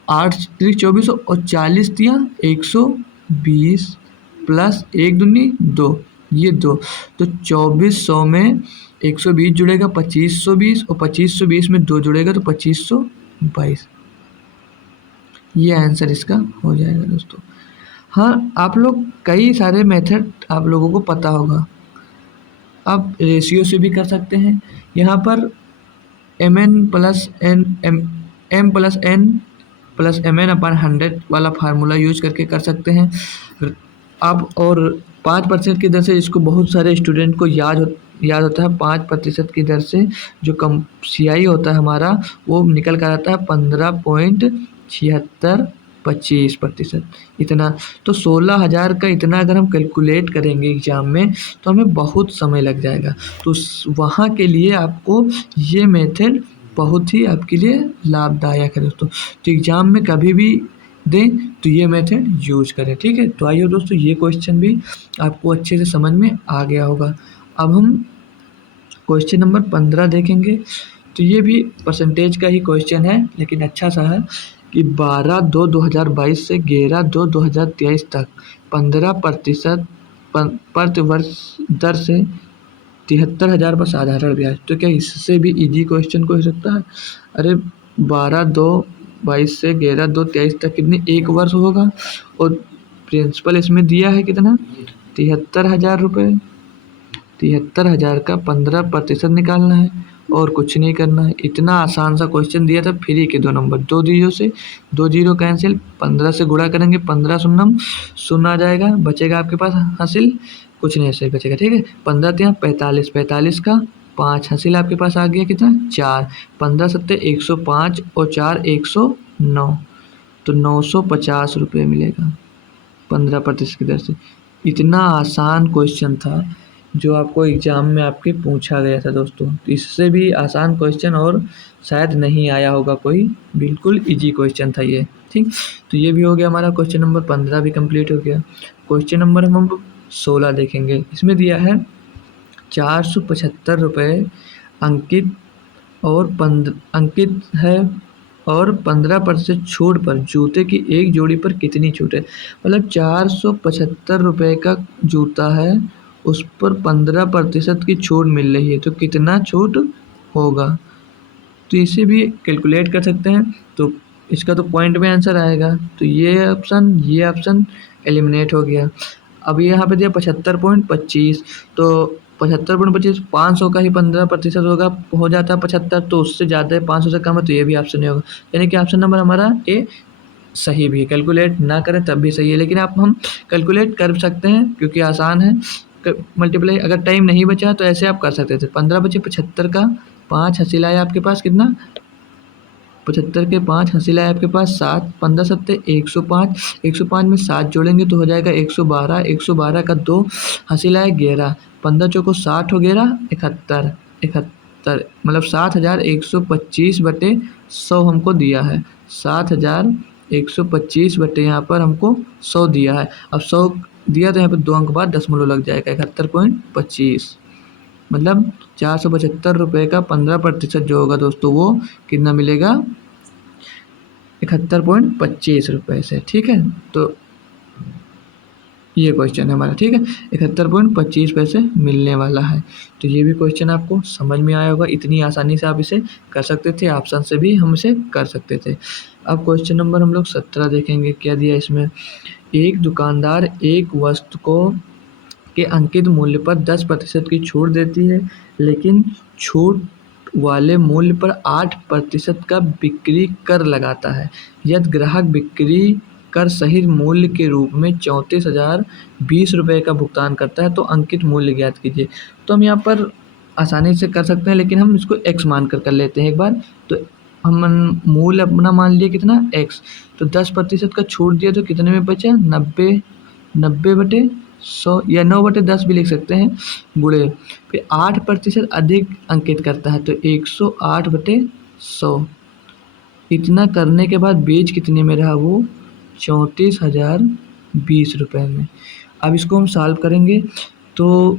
8 3 2400 और 40 दिया 120 प्लस 1 दूनी 2, ये 2, तो 2400 में 120 जुड़ेगा 2520 और 2520 में 2 जुड़ेगा तो 2522। ये आंसर इसका हो जाएगा दोस्तों। हाँ, आप लोग कई सारे मेथड आप लोगों को पता होगा। आप रेशियो से भी कर सकते हैं। यहाँ पर M plus N plus M N अपन 100 वाला फार्मूला यूज करके कर सकते हैं आप। और 5% की दर से इसको बहुत सारे स्टूडेंट को याद होता है। 5% की दर से जो कम CI होता है हमारा वो निकल कर आता है 15.7625% इतना। तो 16,000 का इतना अगर हम कैलकुलेट करेंगे एग्ज़ाम में तो हमें बहुत समय लग जाएगा। तो वहाँ के लिए आपको ये मेथड बहुत ही आपके लिए लाभदायक है दोस्तों। तो एग्ज़ाम में कभी भी दें तो ये मेथड यूज करें, ठीक है। तो आइए दोस्तों, ये क्वेश्चन भी आपको अच्छे से समझ में आ गया होगा। अब हम क्वेश्चन नंबर 15 देखेंगे। तो ये भी परसेंटेज का ही क्वेश्चन है लेकिन अच्छा सा है कि 12/2/2022 से 11/2/2023 तक 15% प्रतिवर्ष दर से 73,000 पर साधारण ब्याज। तो क्या इससे भी इजी क्वेश्चन को हो सकता है? अरे 12/2/22 से 11/2/23 तक कितने 1 वर्ष होगा और प्रिंसिपल इसमें दिया है कितना 73,000 रुपये। 73,000 का 15% निकालना है और कुछ नहीं करना है। इतना आसान सा क्वेश्चन दिया था। फ्री के 2 नंबर, 2 जीरो से 2 जीरो कैंसिल, 15 से गुणा करेंगे 15 शून्यम शून्य आ जाएगा, बचेगा आपके पास हासिल कुछ नहीं ऐसे बचेगा, ठीक है। 15 ત્યાં 45, 45 का 5 हासिल आपके पास आ गया कितना 4, 15 सत्ते 105 और 4 109, तो 950 रुपये मिलेगा 15% की दर से। इतना आसान क्वेश्चन था जो आपको एग्ज़ाम में आपके पूछा गया था दोस्तों। तो इससे भी आसान क्वेश्चन और शायद नहीं आया होगा कोई, बिल्कुल इजी क्वेश्चन था ये, ठीक। तो ये भी हो गया हमारा क्वेश्चन नंबर 15 भी कंप्लीट हो गया। क्वेश्चन नंबर हम 16 देखेंगे। इसमें दिया है 475 रुपये अंकित है और 15% छूट पर जूते की एक जोड़ी पर कितनी छूट है। मतलब 475 रुपये का जूता है, उस पर 15% की छूट मिल रही है, तो कितना छूट होगा। तो इसे भी कैलकुलेट कर सकते हैं। तो इसका तो पॉइंट में आंसर आएगा, तो ये ऑप्शन एलिमिनेट हो गया। अब यहाँ पे दिया 75.25, तो 75.25 500 का ही 15% होगा, हो जाता है 75, तो उससे ज़्यादा है 500 से कम है, तो ये भी ऑप्शन नहीं होगा। यानी कि ऑप्शन नंबर हमारा ए सही भी है। कैलकुलेट ना करें तब भी सही है, लेकिन आप हम कैलकुलेट कर सकते हैं क्योंकि आसान है मल्टीप्लाई। अगर टाइम नहीं बचा तो ऐसे आप कर सकते थे। 15 बचे 75 का 5 हासिल आया आपके पास कितना 75 के 5 हासिल आया आपके पास 7, 15 सत्ते 105, 105 में 7 जोड़ेंगे तो हो जाएगा 112, 112 का 2 हासिल आया 11, 15 चौको 60 हो 11 71, 71 मतलब 7,125 बटे 100 हमको दिया है। 7,125 बटे यहाँ पर हमको 100 दिया है। अब 100 दिया तो यहाँ पर 2 अंक बाद दशमलव लग जाएगा 71.25, मतलब 475 रुपये का 15% जो होगा दोस्तों वो कितना मिलेगा 71.25 रुपये से, ठीक है। तो ये क्वेश्चन है हमारा, ठीक है। 71.25 पैसे मिलने वाला है। तो ये भी क्वेश्चन आपको समझ में आया होगा। इतनी आसानी से आप इसे कर सकते थे, ऑप्शन से भी हम इसे कर सकते थे। अब क्वेश्चन नंबर हम लोग 17 देखेंगे। क्या दिया इसमें, एक दुकानदार एक वस्तु को के अंकित मूल्य पर 10% की छूट देती है, लेकिन छूट वाले मूल्य पर 8% का बिक्री कर लगाता है। यदि ग्राहक बिक्री कर सही मूल्य के रूप में 34,020 रुपये का भुगतान करता है तो अंकित मूल्य ज्ञात कीजिए। तो हम यहाँ पर आसानी से कर सकते हैं, लेकिन हम इसको x मान कर लेते हैं एक बार। तो हम मूल्य अपना मान लिए कितना x, तो 10% का छूट दिया तो कितने में बचा 90 बटे 100 या 9/10 भी लिख सकते हैं गुणे, फिर 8% अधिक अंकित करता है तो 108/100 इतना करने के बाद बेच कितने में रहा वो? 34,020 रुपये में। अब इसको हम सॉल्व करेंगे तो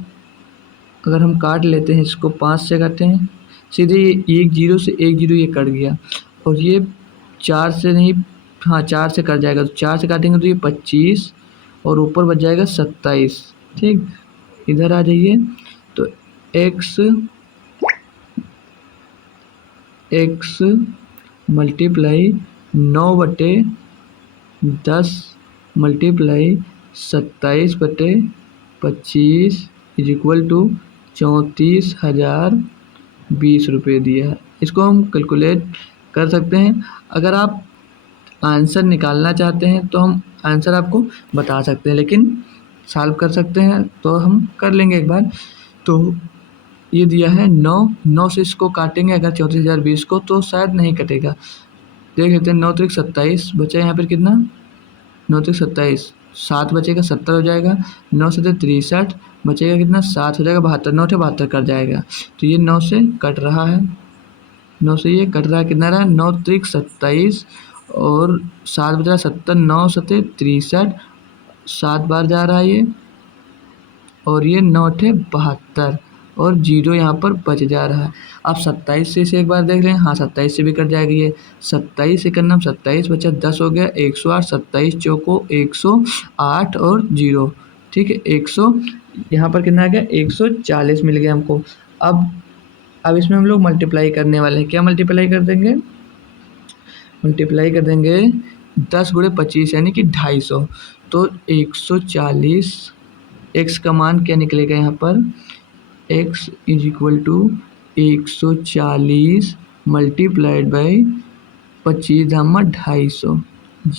अगर हम काट लेते हैं, इसको 5 से काटते हैं, सीधे ये एक जीरो से एक जीरो ये कट गया, और ये 4 से नहीं, हाँ 4 से कट जाएगा, तो 4 से काटेंगे तो ये 25 और ऊपर बच जाएगा 27। ठीक, इधर आ जाइए तो x multiply 9/10 multiply 27/25 is equal to 34,020 रुपये दिया है। इसको हम कैलकुलेट कर सकते हैं। अगर आप आंसर निकालना चाहते हैं तो हम आंसर आपको बता सकते हैं, लेकिन सॉल्व कर सकते हैं तो हम कर लेंगे एक बार। तो ये दिया है 9 से इसको काटेंगे अगर 34,020 को, तो शायद नहीं कटेगा। देख लेते हैं, 9 त्रिक 27 बचा यहाँ पर कितना, 9 त्रिक 27, 7 बचेगा 70 हो जाएगा, 9 से 63 बचेगा कितना, 7 हो जाएगा 72, 9 से 72 कट जाएगा, तो ये 9 से कट रहा है, 9 से ये कट रहा है, कितना रहा, 9 त्रिक 27 और 7 बच रहा है 70, 9 सते 63, 7 बार जा रहा है ये, और ये 9 थे 72 और जीरो यहाँ पर बच जा रहा है। अब 27 से इसे एक बार देख रहे हैं, हाँ 27 से भी कट जाएगी ये, 27 से करना, 27 बचा 10 हो गया 108, 27 चौको 108 और जीरो, ठीक है 100, यहाँ पर कितना आ गया 140 मिल गया हमको। अब इसमें हम लोग मल्टीप्लाई करने वाले हैं। क्या मल्टीप्लाई कर देंगे? मल्टीप्लाई कर देंगे 10 गुणे 25 यानी कि 250, तो 140, x का मान क्या निकलेगा यहाँ पर, x is equal to 140 multiplied by 25 धामा 250,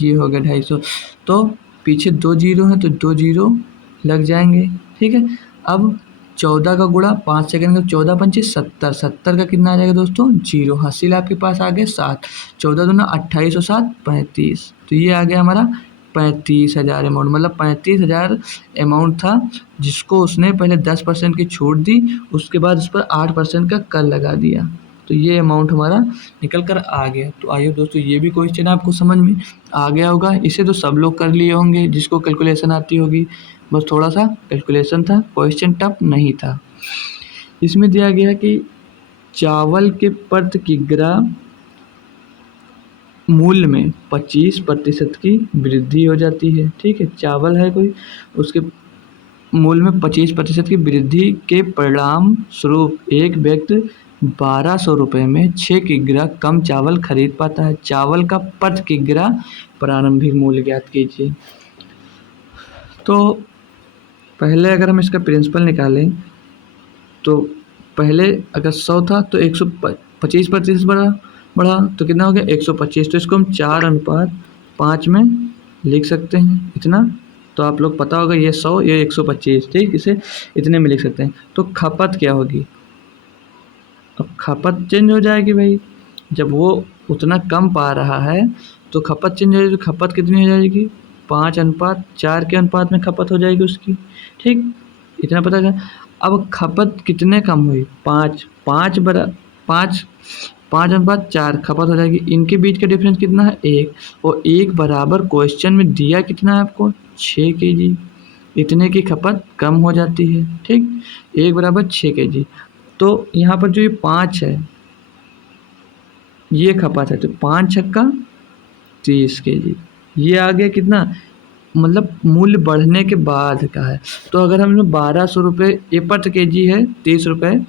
ये हो गया 250। तो पीछे 2 जीरो हैं तो 2 जीरो लग जाएंगे, ठीक है। अब 14 का गुणा 5 सेकंड का, 14 पंचे 70, 70 का कितना आ जाएगा दोस्तों, जीरो, हासिल आपके पास आ गए 7, 14 दूना 28 और 7 35, तो ये आ गया हमारा 35,000 अमाउंट, मतलब 35,000 अमाउंट था जिसको उसने पहले 10% की छूट दी, उसके बाद उस पर 8% का कर लगा दिया, तो ये अमाउंट हमारा निकल कर आ गया। तो आइए दोस्तों, ये भी क्वेश्चन आपको समझ में आ गया होगा, इसे तो सब लोग कर लिए होंगे जिसको कैलकुलेशन आती होगी, बस थोड़ा सा कैलकुलेशन था, क्वेश्चन टफ नहीं था। इसमें दिया गया कि चावल के प्रति किग्रा मूल्य में 25% की वृद्धि हो जाती है, ठीक है। चावल है कोई, उसके मूल्य में 25% की वृद्धि के परिणाम स्वरूप एक व्यक्ति 1200 रुपये में 6 किग्रा कम चावल खरीद पाता है। चावल का प्रति किग्रा प्रारंभिक मूल्य ज्ञात कीजिए। तो पहले अगर हम इसका प्रिंसिपल निकालें तो पहले अगर 100 था तो 125% बढ़ा तो कितना हो गया 125, तो इसको हम 4:5 में लिख सकते हैं इतना, तो आप लोग पता होगा ये 100 ये 125, ठीक, इसे इतने में लिख सकते हैं। तो खपत क्या होगी, अब खपत चेंज हो जाएगी भाई, जब वो उतना कम पा रहा है तो खपत चेंज हो जाएगी, तो खपत कितनी हो जाएगी 5:4 के अनुपात में खपत हो जाएगी उसकी, ठीक, इतना पता है। अब खपत कितने कम हुई, 5 5:4 खपत हो जाएगी, इनके बीच का डिफरेंस कितना है 1, और 1 बराबर क्वेश्चन में दिया कितना है आपको 6 kg, इतने की खपत कम हो जाती है, ठीक, 1 बराबर 6 kg। तो यहाँ पर जो ये 5 है ये खपत है, तो 5 छक्का 30 kg, ये आ गया कितना, मतलब मूल्य बढ़ने के बाद का है। तो अगर हम लोग 1200 रुपये ये प्रति केजी है, 30 रुपये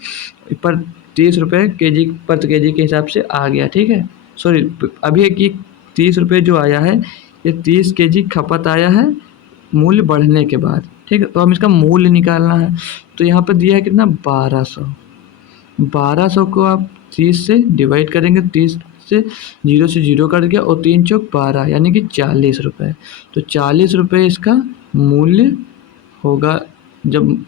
पर 30 रुपये केजी प्रति केजी के हिसाब से आ गया, ठीक है। सॉरी, अभी एक 30 रुपये जो आया है ये 30 केजी खपत आया है मूल्य बढ़ने के बाद, ठीक है। तो हम इसका मूल्य निकालना है, तो यहाँ पर दिया है कितना 1200 को आप 30 से डिवाइड करेंगे, 30 से 0 कट गया और 3 चौक 12 यानी कि 40 रुपये, तो 40 रुपये इसका मूल्य होगा जब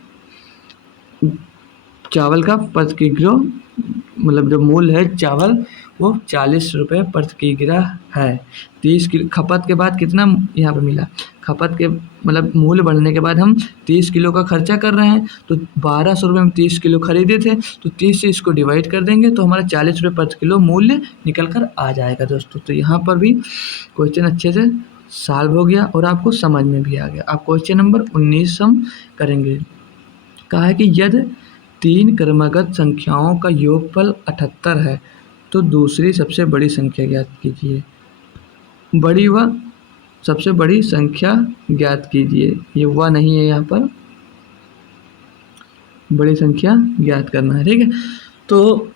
चावल का प्रति किलो मतलब जो मूल्य है चावल वो 40 रुपये प्रति किलोग्राम है। 30 किलो खपत के बाद कितना यहाँ पे मिला, खपत के मतलब मूल्य बढ़ने के बाद हम 30 किलो का खर्चा कर रहे हैं, तो 1200 रुपये में 30 किलो खरीदे थे, तो 30 से इसको डिवाइड कर देंगे तो हमारा 40 रुपये प्रति किलो मूल्य निकल कर आ जाएगा दोस्तों। तो यहाँ पर भी क्वेश्चन अच्छे से सॉल्व हो गया और आपको समझ में भी आ गया। अब क्वेश्चन नंबर 19 हम करेंगे। कहा है कि यदि 3 क्रमागत संख्याओं का योगफल 78 है तो दूसरी सबसे बड़ी संख्या ज्ञात कीजिए। बड़ी व सबसे बड़ी संख्या ज्ञात कीजिए, ये व नहीं है, यहाँ पर बड़ी संख्या ज्ञात करना है। ठीक है, तो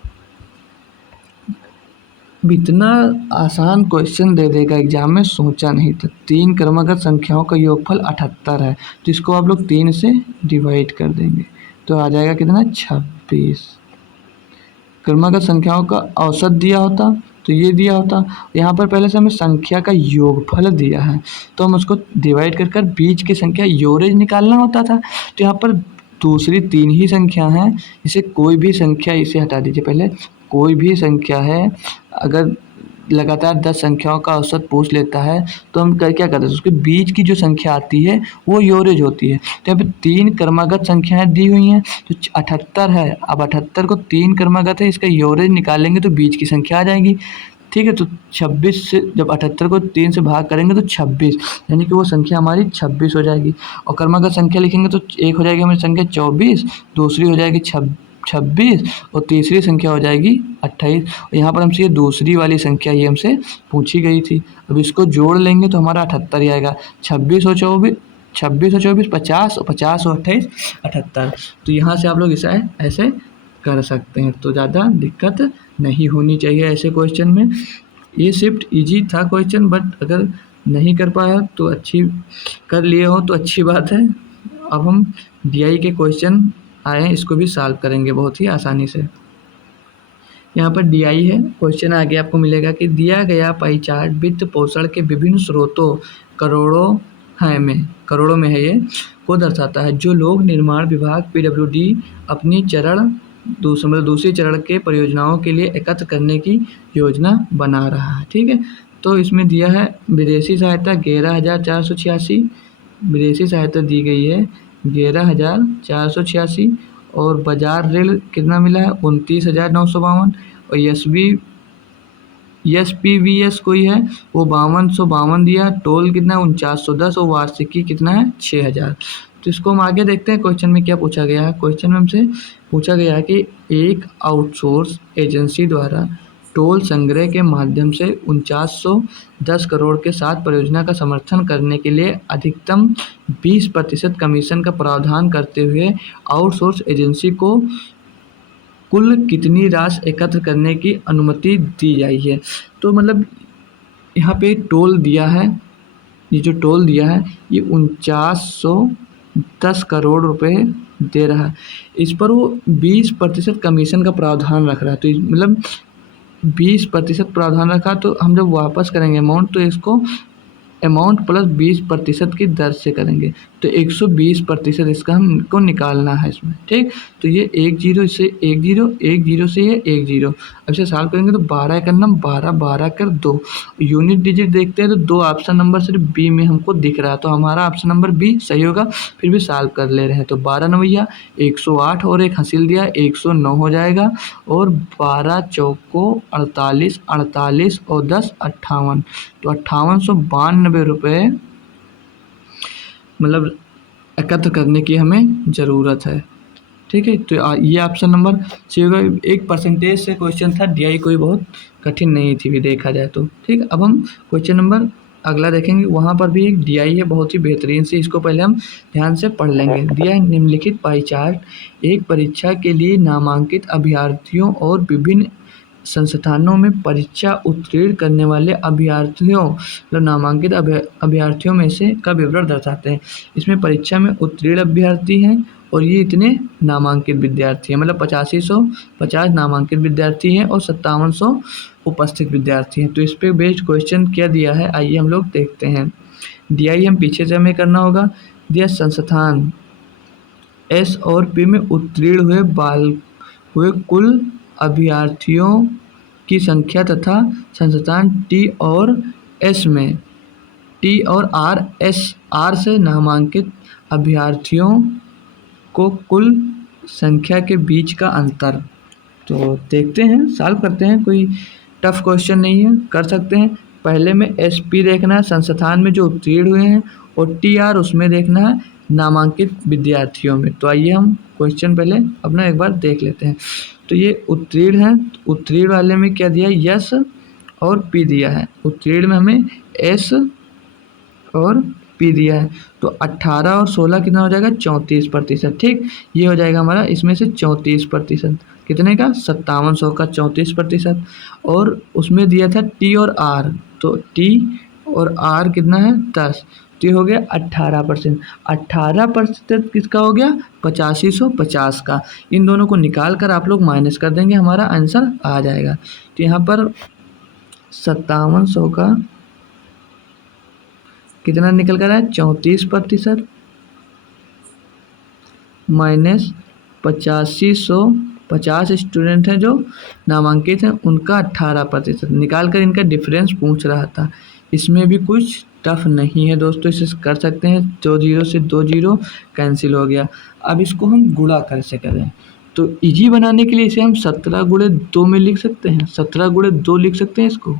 इतना आसान क्वेश्चन दे देगा एग्जाम में, सोचा नहीं था। 3 क्रमागत संख्याओं का योगफल 78 है, तो इसको आप लोग 3 से डिवाइड कर देंगे तो आ जाएगा कितना, 26। क्रमागत संख्याओं का औसत दिया होता तो ये दिया होता, यहाँ पर पहले से हमें संख्या का योगफल दिया है तो हम उसको डिवाइड कर कर बीच की संख्या एवरेज निकालना होता था। तो यहाँ पर दूसरी 3 ही संख्या हैं, इसे कोई भी संख्या, इसे हटा दीजिए पहले, कोई भी संख्या है अगर लगातार 10 संख्याओं का औसत पूछ लेता है तो हम क्या करते हैं, उसके बीच की जो संख्या आती है वो एवरेज होती है। तो यहाँ पे 3 क्रमागत संख्याएं दी हुई हैं तो 78 है, अब 78 को 3 क्रमागत है, इसका एवरेज निकालेंगे तो बीच की संख्या आ जाएगी। ठीक है, तो 26 से जब 78 को 3 से भाग करेंगे तो 26, यानी कि वो संख्या हमारी 26 हो जाएगी। और क्रमागत संख्या लिखेंगे तो एक हो जाएगी हमारी संख्या 24, दूसरी हो जाएगी 26 और तीसरी संख्या हो जाएगी 28। यहाँ पर हमसे ये दूसरी वाली संख्या ये हमसे पूछी गई थी। अब इसको जोड़ लेंगे तो हमारा 78 ही आएगा। 26 और 24, 50 और 50 और 28, 78। तो यहाँ से आप लोग इसे ऐसे कर सकते हैं, तो ज़्यादा दिक्कत नहीं होनी चाहिए ऐसे क्वेश्चन में। ये शिफ्ट इजी था क्वेश्चन, बट अगर नहीं कर पाया तो अच्छी, कर लिए हो तो अच्छी बात है। अब हम DI के क्वेश्चन आए हैं, इसको भी सॉल्व करेंगे बहुत ही आसानी से। यहाँ पर DI है, क्वेश्चन आगे आपको मिलेगा कि दिया गया पाई चार्ट वित्त पोषण के विभिन्न स्रोतों करोड़ों में है ये को दर्शाता है, जो लोक निर्माण विभाग PWD अपनी दूसरे चरण के परियोजनाओं के लिए एकत्र करने की योजना बना रहा है। ठीक है, तो इसमें दिया है विदेशी सहायता 11,486, विदेशी सहायता दी गई है 11,486 और बाजार ऋण कितना मिला है 29,952 और SPVS कोई है वो 5252 दिया, टोल कितना है 4910 और वार्षिकी कितना है 6,000। तो इसको हम आगे देखते हैं क्वेश्चन में क्या पूछा गया है। क्वेश्चन में हमसे पूछा गया है कि एक आउटसोर्स एजेंसी द्वारा टोल संग्रह के माध्यम से 4910 करोड़ के साथ परियोजना का समर्थन करने के लिए अधिकतम 20% कमीशन का प्रावधान करते हुए आउटसोर्स एजेंसी को कुल कितनी राशि एकत्र करने की अनुमति दी जाई है। तो मतलब यहाँ पे टोल दिया है, ये जो टोल दिया है ये 4910 करोड़ रुपए दे रहा है, इस पर वो 20% कमीशन का प्रावधान रख रहा है। तो मतलब 20% प्रावधान रखा, तो हम जब वापस करेंगे अमाउंट तो इसको अमाउंट प्लस 20% की दर से करेंगे, तो 120% इसका हमको निकालना है इसमें। ठीक, तो ये 10 इससे 10 से ये 10। अब इसे सॉल्व करेंगे तो 12 का नंबर 12, 12 कर 2 यूनिट डिजिट देखते हैं तो 2 ऑप्शन नंबर सिर्फ बी में हमको दिख रहा है, तो हमारा ऑप्शन नंबर बी सही होगा। फिर भी सॉल्व कर ले रहे हैं तो 12 नवैया 108 और एक हासिल दिया 109 हो जाएगा, और 12 चौको 48, 48 और 10 58, तो 5892 रुपये मतलब एकत्र करने की हमें ज़रूरत है। ठीक है, तो ये ऑप्शन नंबर सी होगा। एक परसेंटेज से क्वेश्चन था, DI कोई बहुत कठिन नहीं थी भी देखा जाए तो। ठीक है, अब हम क्वेश्चन नंबर अगला देखेंगे, वहाँ पर भी एक DI है बहुत ही बेहतरीन से, इसको पहले हम ध्यान से पढ़ लेंगे। दिया है निम्नलिखित पाई चार्ट एक परीक्षा के लिए नामांकित अभ्यर्थियों और विभिन्न संस्थानों में परीक्षा उत्तीर्ण करने वाले अभ्यर्थियों मतलब नामांकित अभ्यर्थियों में से का विवरण दर्शाते हैं। इसमें परीक्षा में उत्तीर्ण अभ्यर्थी हैं और ये इतने नामांकित विद्यार्थी हैं, मतलब 8550 नामांकित विद्यार्थी हैं और 5700 उपस्थित विद्यार्थी हैं। तो इस पर बेस्ड क्वेश्चन क्या दिया है आइए हम लोग देखते हैं। DI हम पीछे से हमें करना होगा। दिया संस्थान S और P में उत्तीर्ण हुए कुल अभ्यर्थियों की संख्या तथा संस्थान टी और एस में टी और आर से नामांकित अभ्यर्थियों को कुल संख्या के बीच का अंतर। तो देखते हैं, सॉल्व करते हैं, कोई टफ क्वेश्चन नहीं है, कर सकते हैं। पहले में एस पी देखना है संस्थान में जो उत्तीर्ण हुए हैं, और टी आर उसमें देखना है नामांकित विद्यार्थियों में। तो आइए हम क्वेश्चन पहले अपना एक बार देख लेते हैं। तो ये उत्तीर्ण है, उत्तीर्ण वाले में क्या दिया है, यस और पी दिया है। उत्तीर्ण में हमें एस और पी दिया है। तो 18 और 16 कितना हो जाएगा, 34%। ठीक, ये हो जाएगा हमारा इसमें से 34%। कितने का, 5700 का 34%। और उसमें दिया था टी और आर, तो टी और आर कितना है, 10। तो ये हो गया 18%। 18% किसका हो गया, 8550 का। इन दोनों को निकाल कर आप लोग माइनस कर देंगे, हमारा आंसर आ जाएगा। तो यहाँ पर 5700 का कितना निकल कर आया, 34% माइनस 8500। 50 स्टूडेंट हैं जो नामांकित हैं, उनका 18% निकाल कर इनका डिफरेंस पूछ रहा था। इसमें भी कुछ टफ नहीं है दोस्तों, इसे कर सकते हैं। 2 जीरो से 2 जीरो कैंसिल हो गया। अब इसको हम गुणा कैसे करें, तो इजी बनाने के लिए इसे हम 17 गुणे 2 में लिख सकते हैं, 17 गुणे 2 लिख सकते हैं इसको।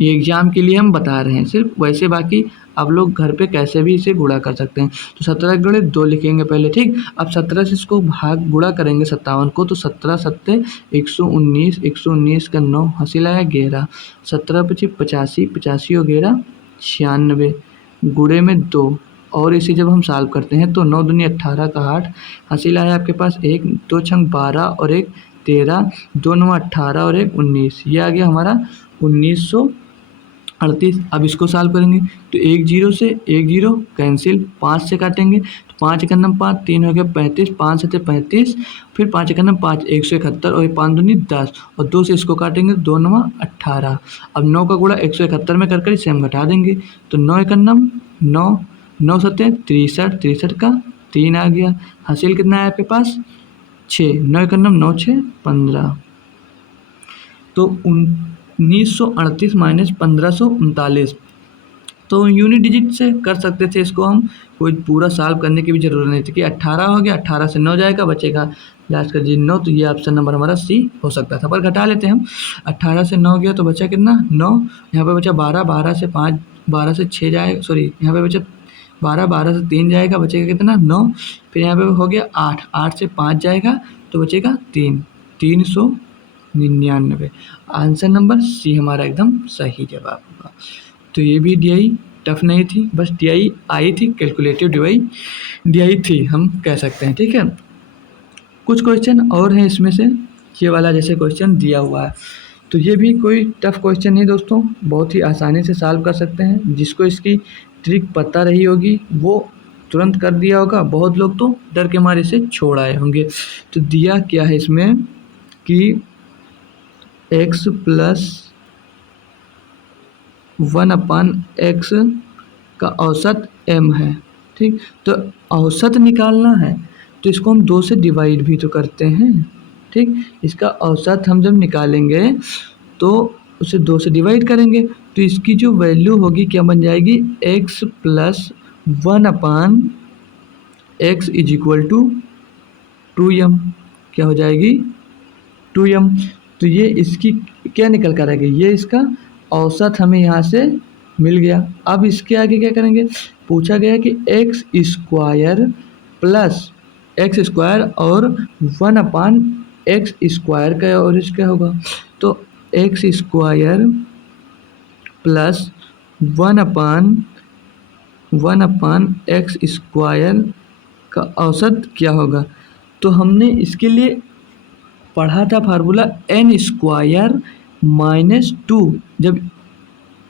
ये एग्ज़ाम के लिए हम बता रहे हैं सिर्फ, वैसे बाकी आप लोग घर पे कैसे भी इसे गुणा कर सकते हैं। तो 17 गुणे 2 लिखेंगे पहले। ठीक, अब 17 से इसको भाग गुणा करेंगे 57 को, तो 17 सत्ते 119, 119 का 9 हासिल आया 11, 17 पची 85, 85 और 11 96 गुणे में 2। और इसे जब हम सॉल्व करते हैं तो 9 दूनी 18 का 8 हासिल आया आपके पास 1, 2 छंग 12 और 1 13, 2 9 18 और 1 19। ये आ गया हमारा 1938। अब इसको सॉल्व करेंगे तो 1 जीरो से 1 जीरो कैंसिल, 5 से काटेंगे तो 5 एक नम 5, 3 हो गया 35, 5 से 35, फिर 5 एक नम 5, 171 और 5 दूनी 10, और 2 से इसको काटेंगे 2 9 18। अब 9 का गुणा 171 में कर इसे हम घटा देंगे, तो 9 एक नम 9, 9 सत्ते 63, 63 का 3 आ गया। हासिल कितना है आपके पास, 6, 9 एक नम 9 6 15। तो 1938 माइनस 1539, तो यूनिट डिजिट से कर सकते थे इसको हम, कोई पूरा सॉल्व करने की भी जरूरत नहीं थी। कि 18 हो गया, 18 से 9 जाएगा, बचेगा लास्ट का डिजिट 9, तो ये ऑप्शन नंबर हमारा सी हो सकता था। पर घटा लेते हैं हम, 18 से 9 गया तो बचा कितना 9, यहाँ पे बचा 12, 12 से 5, 12 से 6 जाएगा, सॉरी यहाँ पे बचा 12, 12 से 3 जाएगा, बचेगा कितना 9, फिर यहाँ पे हो गया 8, 8 से 5 जाएगा तो बचेगा 3, 399। आंसर नंबर सी हमारा एकदम सही जवाब होगा। तो ये भी DI टफ नहीं थी, बस DI आई थी, कैलकुलेटिव DI थी हम कह सकते हैं। ठीक है, कुछ क्वेश्चन और हैं इसमें से, ये वाला जैसे क्वेश्चन दिया हुआ है, तो ये भी कोई टफ क्वेश्चन नहीं दोस्तों, बहुत ही आसानी से सॉल्व कर सकते हैं। जिसको इसकी ट्रिक पता रही होगी वो तुरंत कर दिया होगा, बहुत लोग तो डर के मारे से छोड़ आए होंगे। तो दिया क्या है इसमें कि x प्लस 1/x का औसत m है। ठीक, तो औसत निकालना है तो इसको हम 2 से डिवाइड भी तो करते हैं। ठीक, इसका औसत हम जब निकालेंगे तो उसे 2 से डिवाइड करेंगे, तो इसकी जो वैल्यू होगी क्या बन जाएगी, x plus 1/x is equal to 2m। क्या हो जाएगी, 2m। तो ये इसकी क्या निकल कर आएगी, ये इसका औसत हमें यहाँ से मिल गया। अब इसके आगे क्या करेंगे, पूछा गया कि x square plus x square और 1/x स्क्वायर का एवरेज क्या होगा, तो x square plus 1/x square का औसत क्या होगा। तो हमने इसके लिए पढ़ा था फार्मूला n स्क्वायर माइनस 2। जब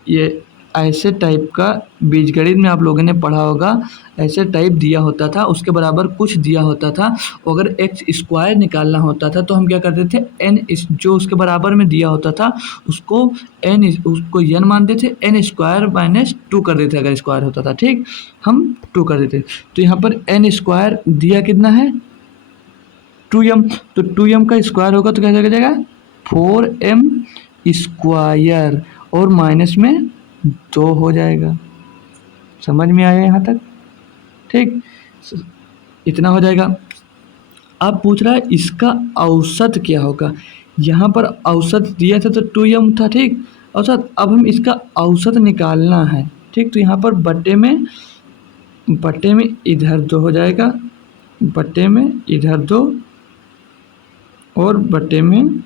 ये ऐसे टाइप का बीजगणित में आप लोगों ने पढ़ा होगा, ऐसे टाइप दिया होता था, उसके बराबर कुछ दिया होता था, अगर एक्स स्क्वायर निकालना होता था तो हम क्या करते थे, n जो उसके बराबर में दिया होता था उसको उसको n मानते थे, n स्क्वायर माइनस 2 कर देते अगर स्क्वायर होता था। ठीक, हम 2 कर देते। तो यहाँ पर n स्क्वायर दिया कितना है 2m, तो 2m का स्क्वायर होगा तो कैसे हो जाएगा 4m स्क्वायर और माइनस में 2 हो जाएगा। समझ में आया यहाँ तक? ठीक, इतना हो जाएगा। अब पूछ रहा है इसका औसत क्या होगा। यहाँ पर औसत दिया था तो 2m था, ठीक औसत। अब हम इसका औसत निकालना है, ठीक। तो यहाँ पर बट्टे में इधर 2 हो जाएगा, बट्टे में इधर 2 और बट्टे में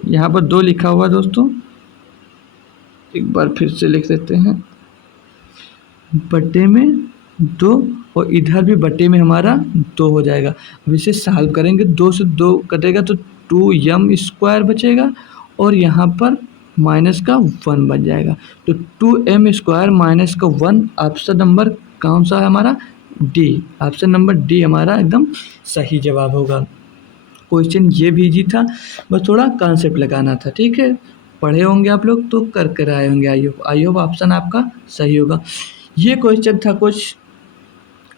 यहाँ पर 2 लिखा हुआ दोस्तों, एक बार फिर से लिख देते हैं, बट्टे में 2 और इधर भी बट्टे में हमारा 2 हो जाएगा। अब इसे सॉल्व करेंगे, 2 से 2 कटेगा तो 2m स्क्वायर बचेगा और यहाँ पर माइनस का 1 बन जाएगा। तो 2m स्क्वायर माइनस का 1, ऑप्शन नंबर कौन सा है हमारा? डी। ऑप्शन नंबर डी हमारा एकदम सही जवाब होगा। क्वेश्चन ये भी इजी था, बस थोड़ा कॉन्सेप्ट लगाना था, ठीक है। पढ़े होंगे आप लोग तो कर कर आए होंगे। आई होप ऑप्शन आपका सही होगा। ये क्वेश्चन था कुछ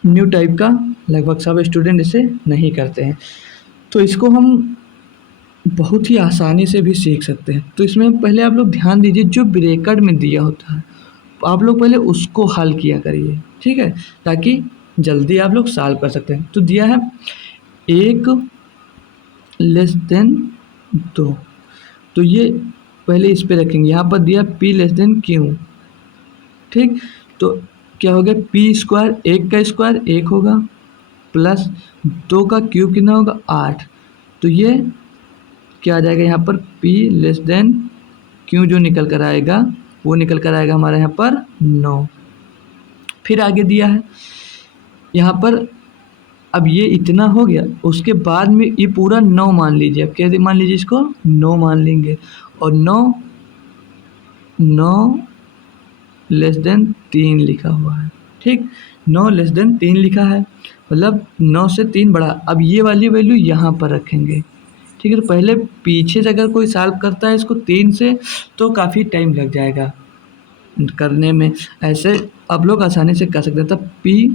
न्यू टाइप का, लगभग सब स्टूडेंट इसे नहीं करते हैं, तो इसको हम बहुत ही आसानी से भी सीख सकते हैं। तो इसमें पहले आप लोग ध्यान दीजिए, जो ब्रैकेट में दिया होता है आप लोग पहले उसको हल किया करिए, ठीक है, ताकि जल्दी आप लोग सॉल्व कर सकते हैं। तो दिया है 1 लेस देन 2, तो ये पहले इस पे रखेंगे। यहाँ पर दिया p लेस देन q, ठीक। तो क्या हो गया, p स्क्वायर, 1 का स्क्वायर 1 होगा, प्लस 2 का क्यूब कितना होगा 8, तो ये क्या आ जाएगा यहाँ पर p लेस देन q, जो निकल कर आएगा वो निकल कर आएगा हमारे यहाँ पर 9। फिर आगे दिया है यहाँ पर, अब ये इतना हो गया, उसके बाद में ये पूरा 9 मान लीजिए। अब क्या मान लीजिए, इसको 9 मान लेंगे और 9 लेस देन 3 लिखा हुआ है, ठीक। 9 लेस देन 3 लिखा है, मतलब 9 से 3 बड़ा। अब ये वाली वैल्यू यहाँ पर रखेंगे, ठीक है। तो पहले पीछे से अगर कोई सॉल्व करता है इसको 3 से तो काफ़ी टाइम लग जाएगा करने में, ऐसे आप लोग आसानी से कर सकते हैं। तब p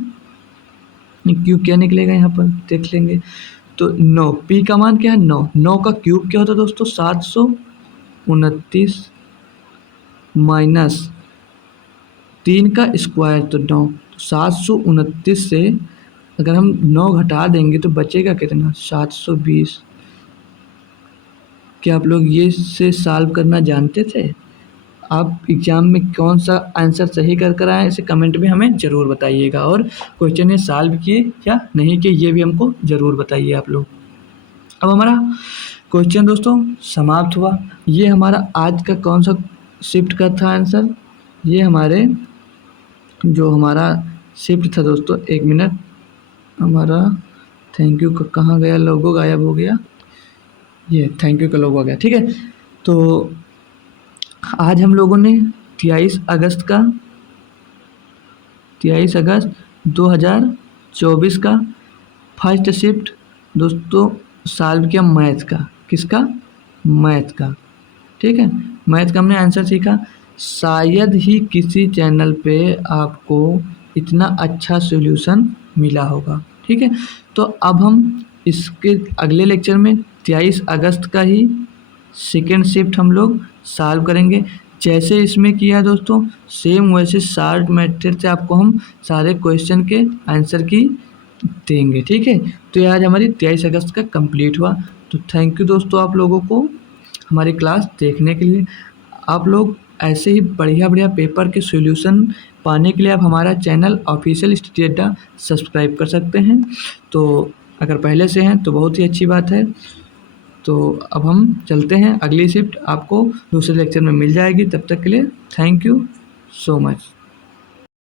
क्यूब क्या निकलेगा यहाँ पर देख लेंगे। तो 9, p का मान क्या है 9, 9 का क्यूब क्या होता है दोस्तों 729 माइनस 3 का स्क्वायर तो 9, 729 से अगर हम 9 घटा देंगे तो बचेगा कितना 720। क्या आप लोग ये से सॉल्व करना जानते थे? आप एग्ज़ाम में कौन सा आंसर सही कर आए इसे कमेंट में हमें ज़रूर बताइएगा, और क्वेश्चन ये सॉल्व किए या नहीं किए ये भी हमको ज़रूर बताइए आप लोग। अब हमारा क्वेश्चन दोस्तों समाप्त हुआ। ये हमारा आज का कौन सा शिफ्ट का था आंसर, ये हमारे जो हमारा शिफ्ट था दोस्तों, 1 मिनट, हमारा थैंक यू का कहाँ गया, लोगो गायब हो गया, ये थैंक यू का लोगो आ गया, ठीक है। तो आज हम लोगों ने 23 अगस्त 2024 का फर्स्ट शिफ्ट दोस्तों सॉल्व किया मैथ का। किसका? मैथ का, ठीक है। मैथ का हमने आंसर सीखा। शायद ही किसी चैनल पे आपको इतना अच्छा सॉल्यूशन मिला होगा, ठीक है। तो अब हम इसके अगले लेक्चर में 23 अगस्त का ही सेकेंड शिफ्ट हम लोग सॉल्व करेंगे। जैसे इसमें किया दोस्तों सेम वैसे शार्ट मेथड से आपको हम सारे क्वेश्चन के आंसर की देंगे, ठीक है। तो ये आज हमारी 23 अगस्त का कंप्लीट हुआ। तो थैंक यू दोस्तों आप लोगों को हमारी क्लास देखने के लिए। आप लोग ऐसे ही बढ़िया बढ़िया पेपर के सॉल्यूशन पाने के लिए आप हमारा चैनल ऑफिशियल स्टडी अड्डा सब्सक्राइब कर सकते हैं। तो अगर पहले से हैं तो बहुत ही अच्छी बात है। तो अब हम चलते हैं, अगली शिफ्ट आपको दूसरे लेक्चर में मिल जाएगी। तब तक के लिए थैंक यू सो मच।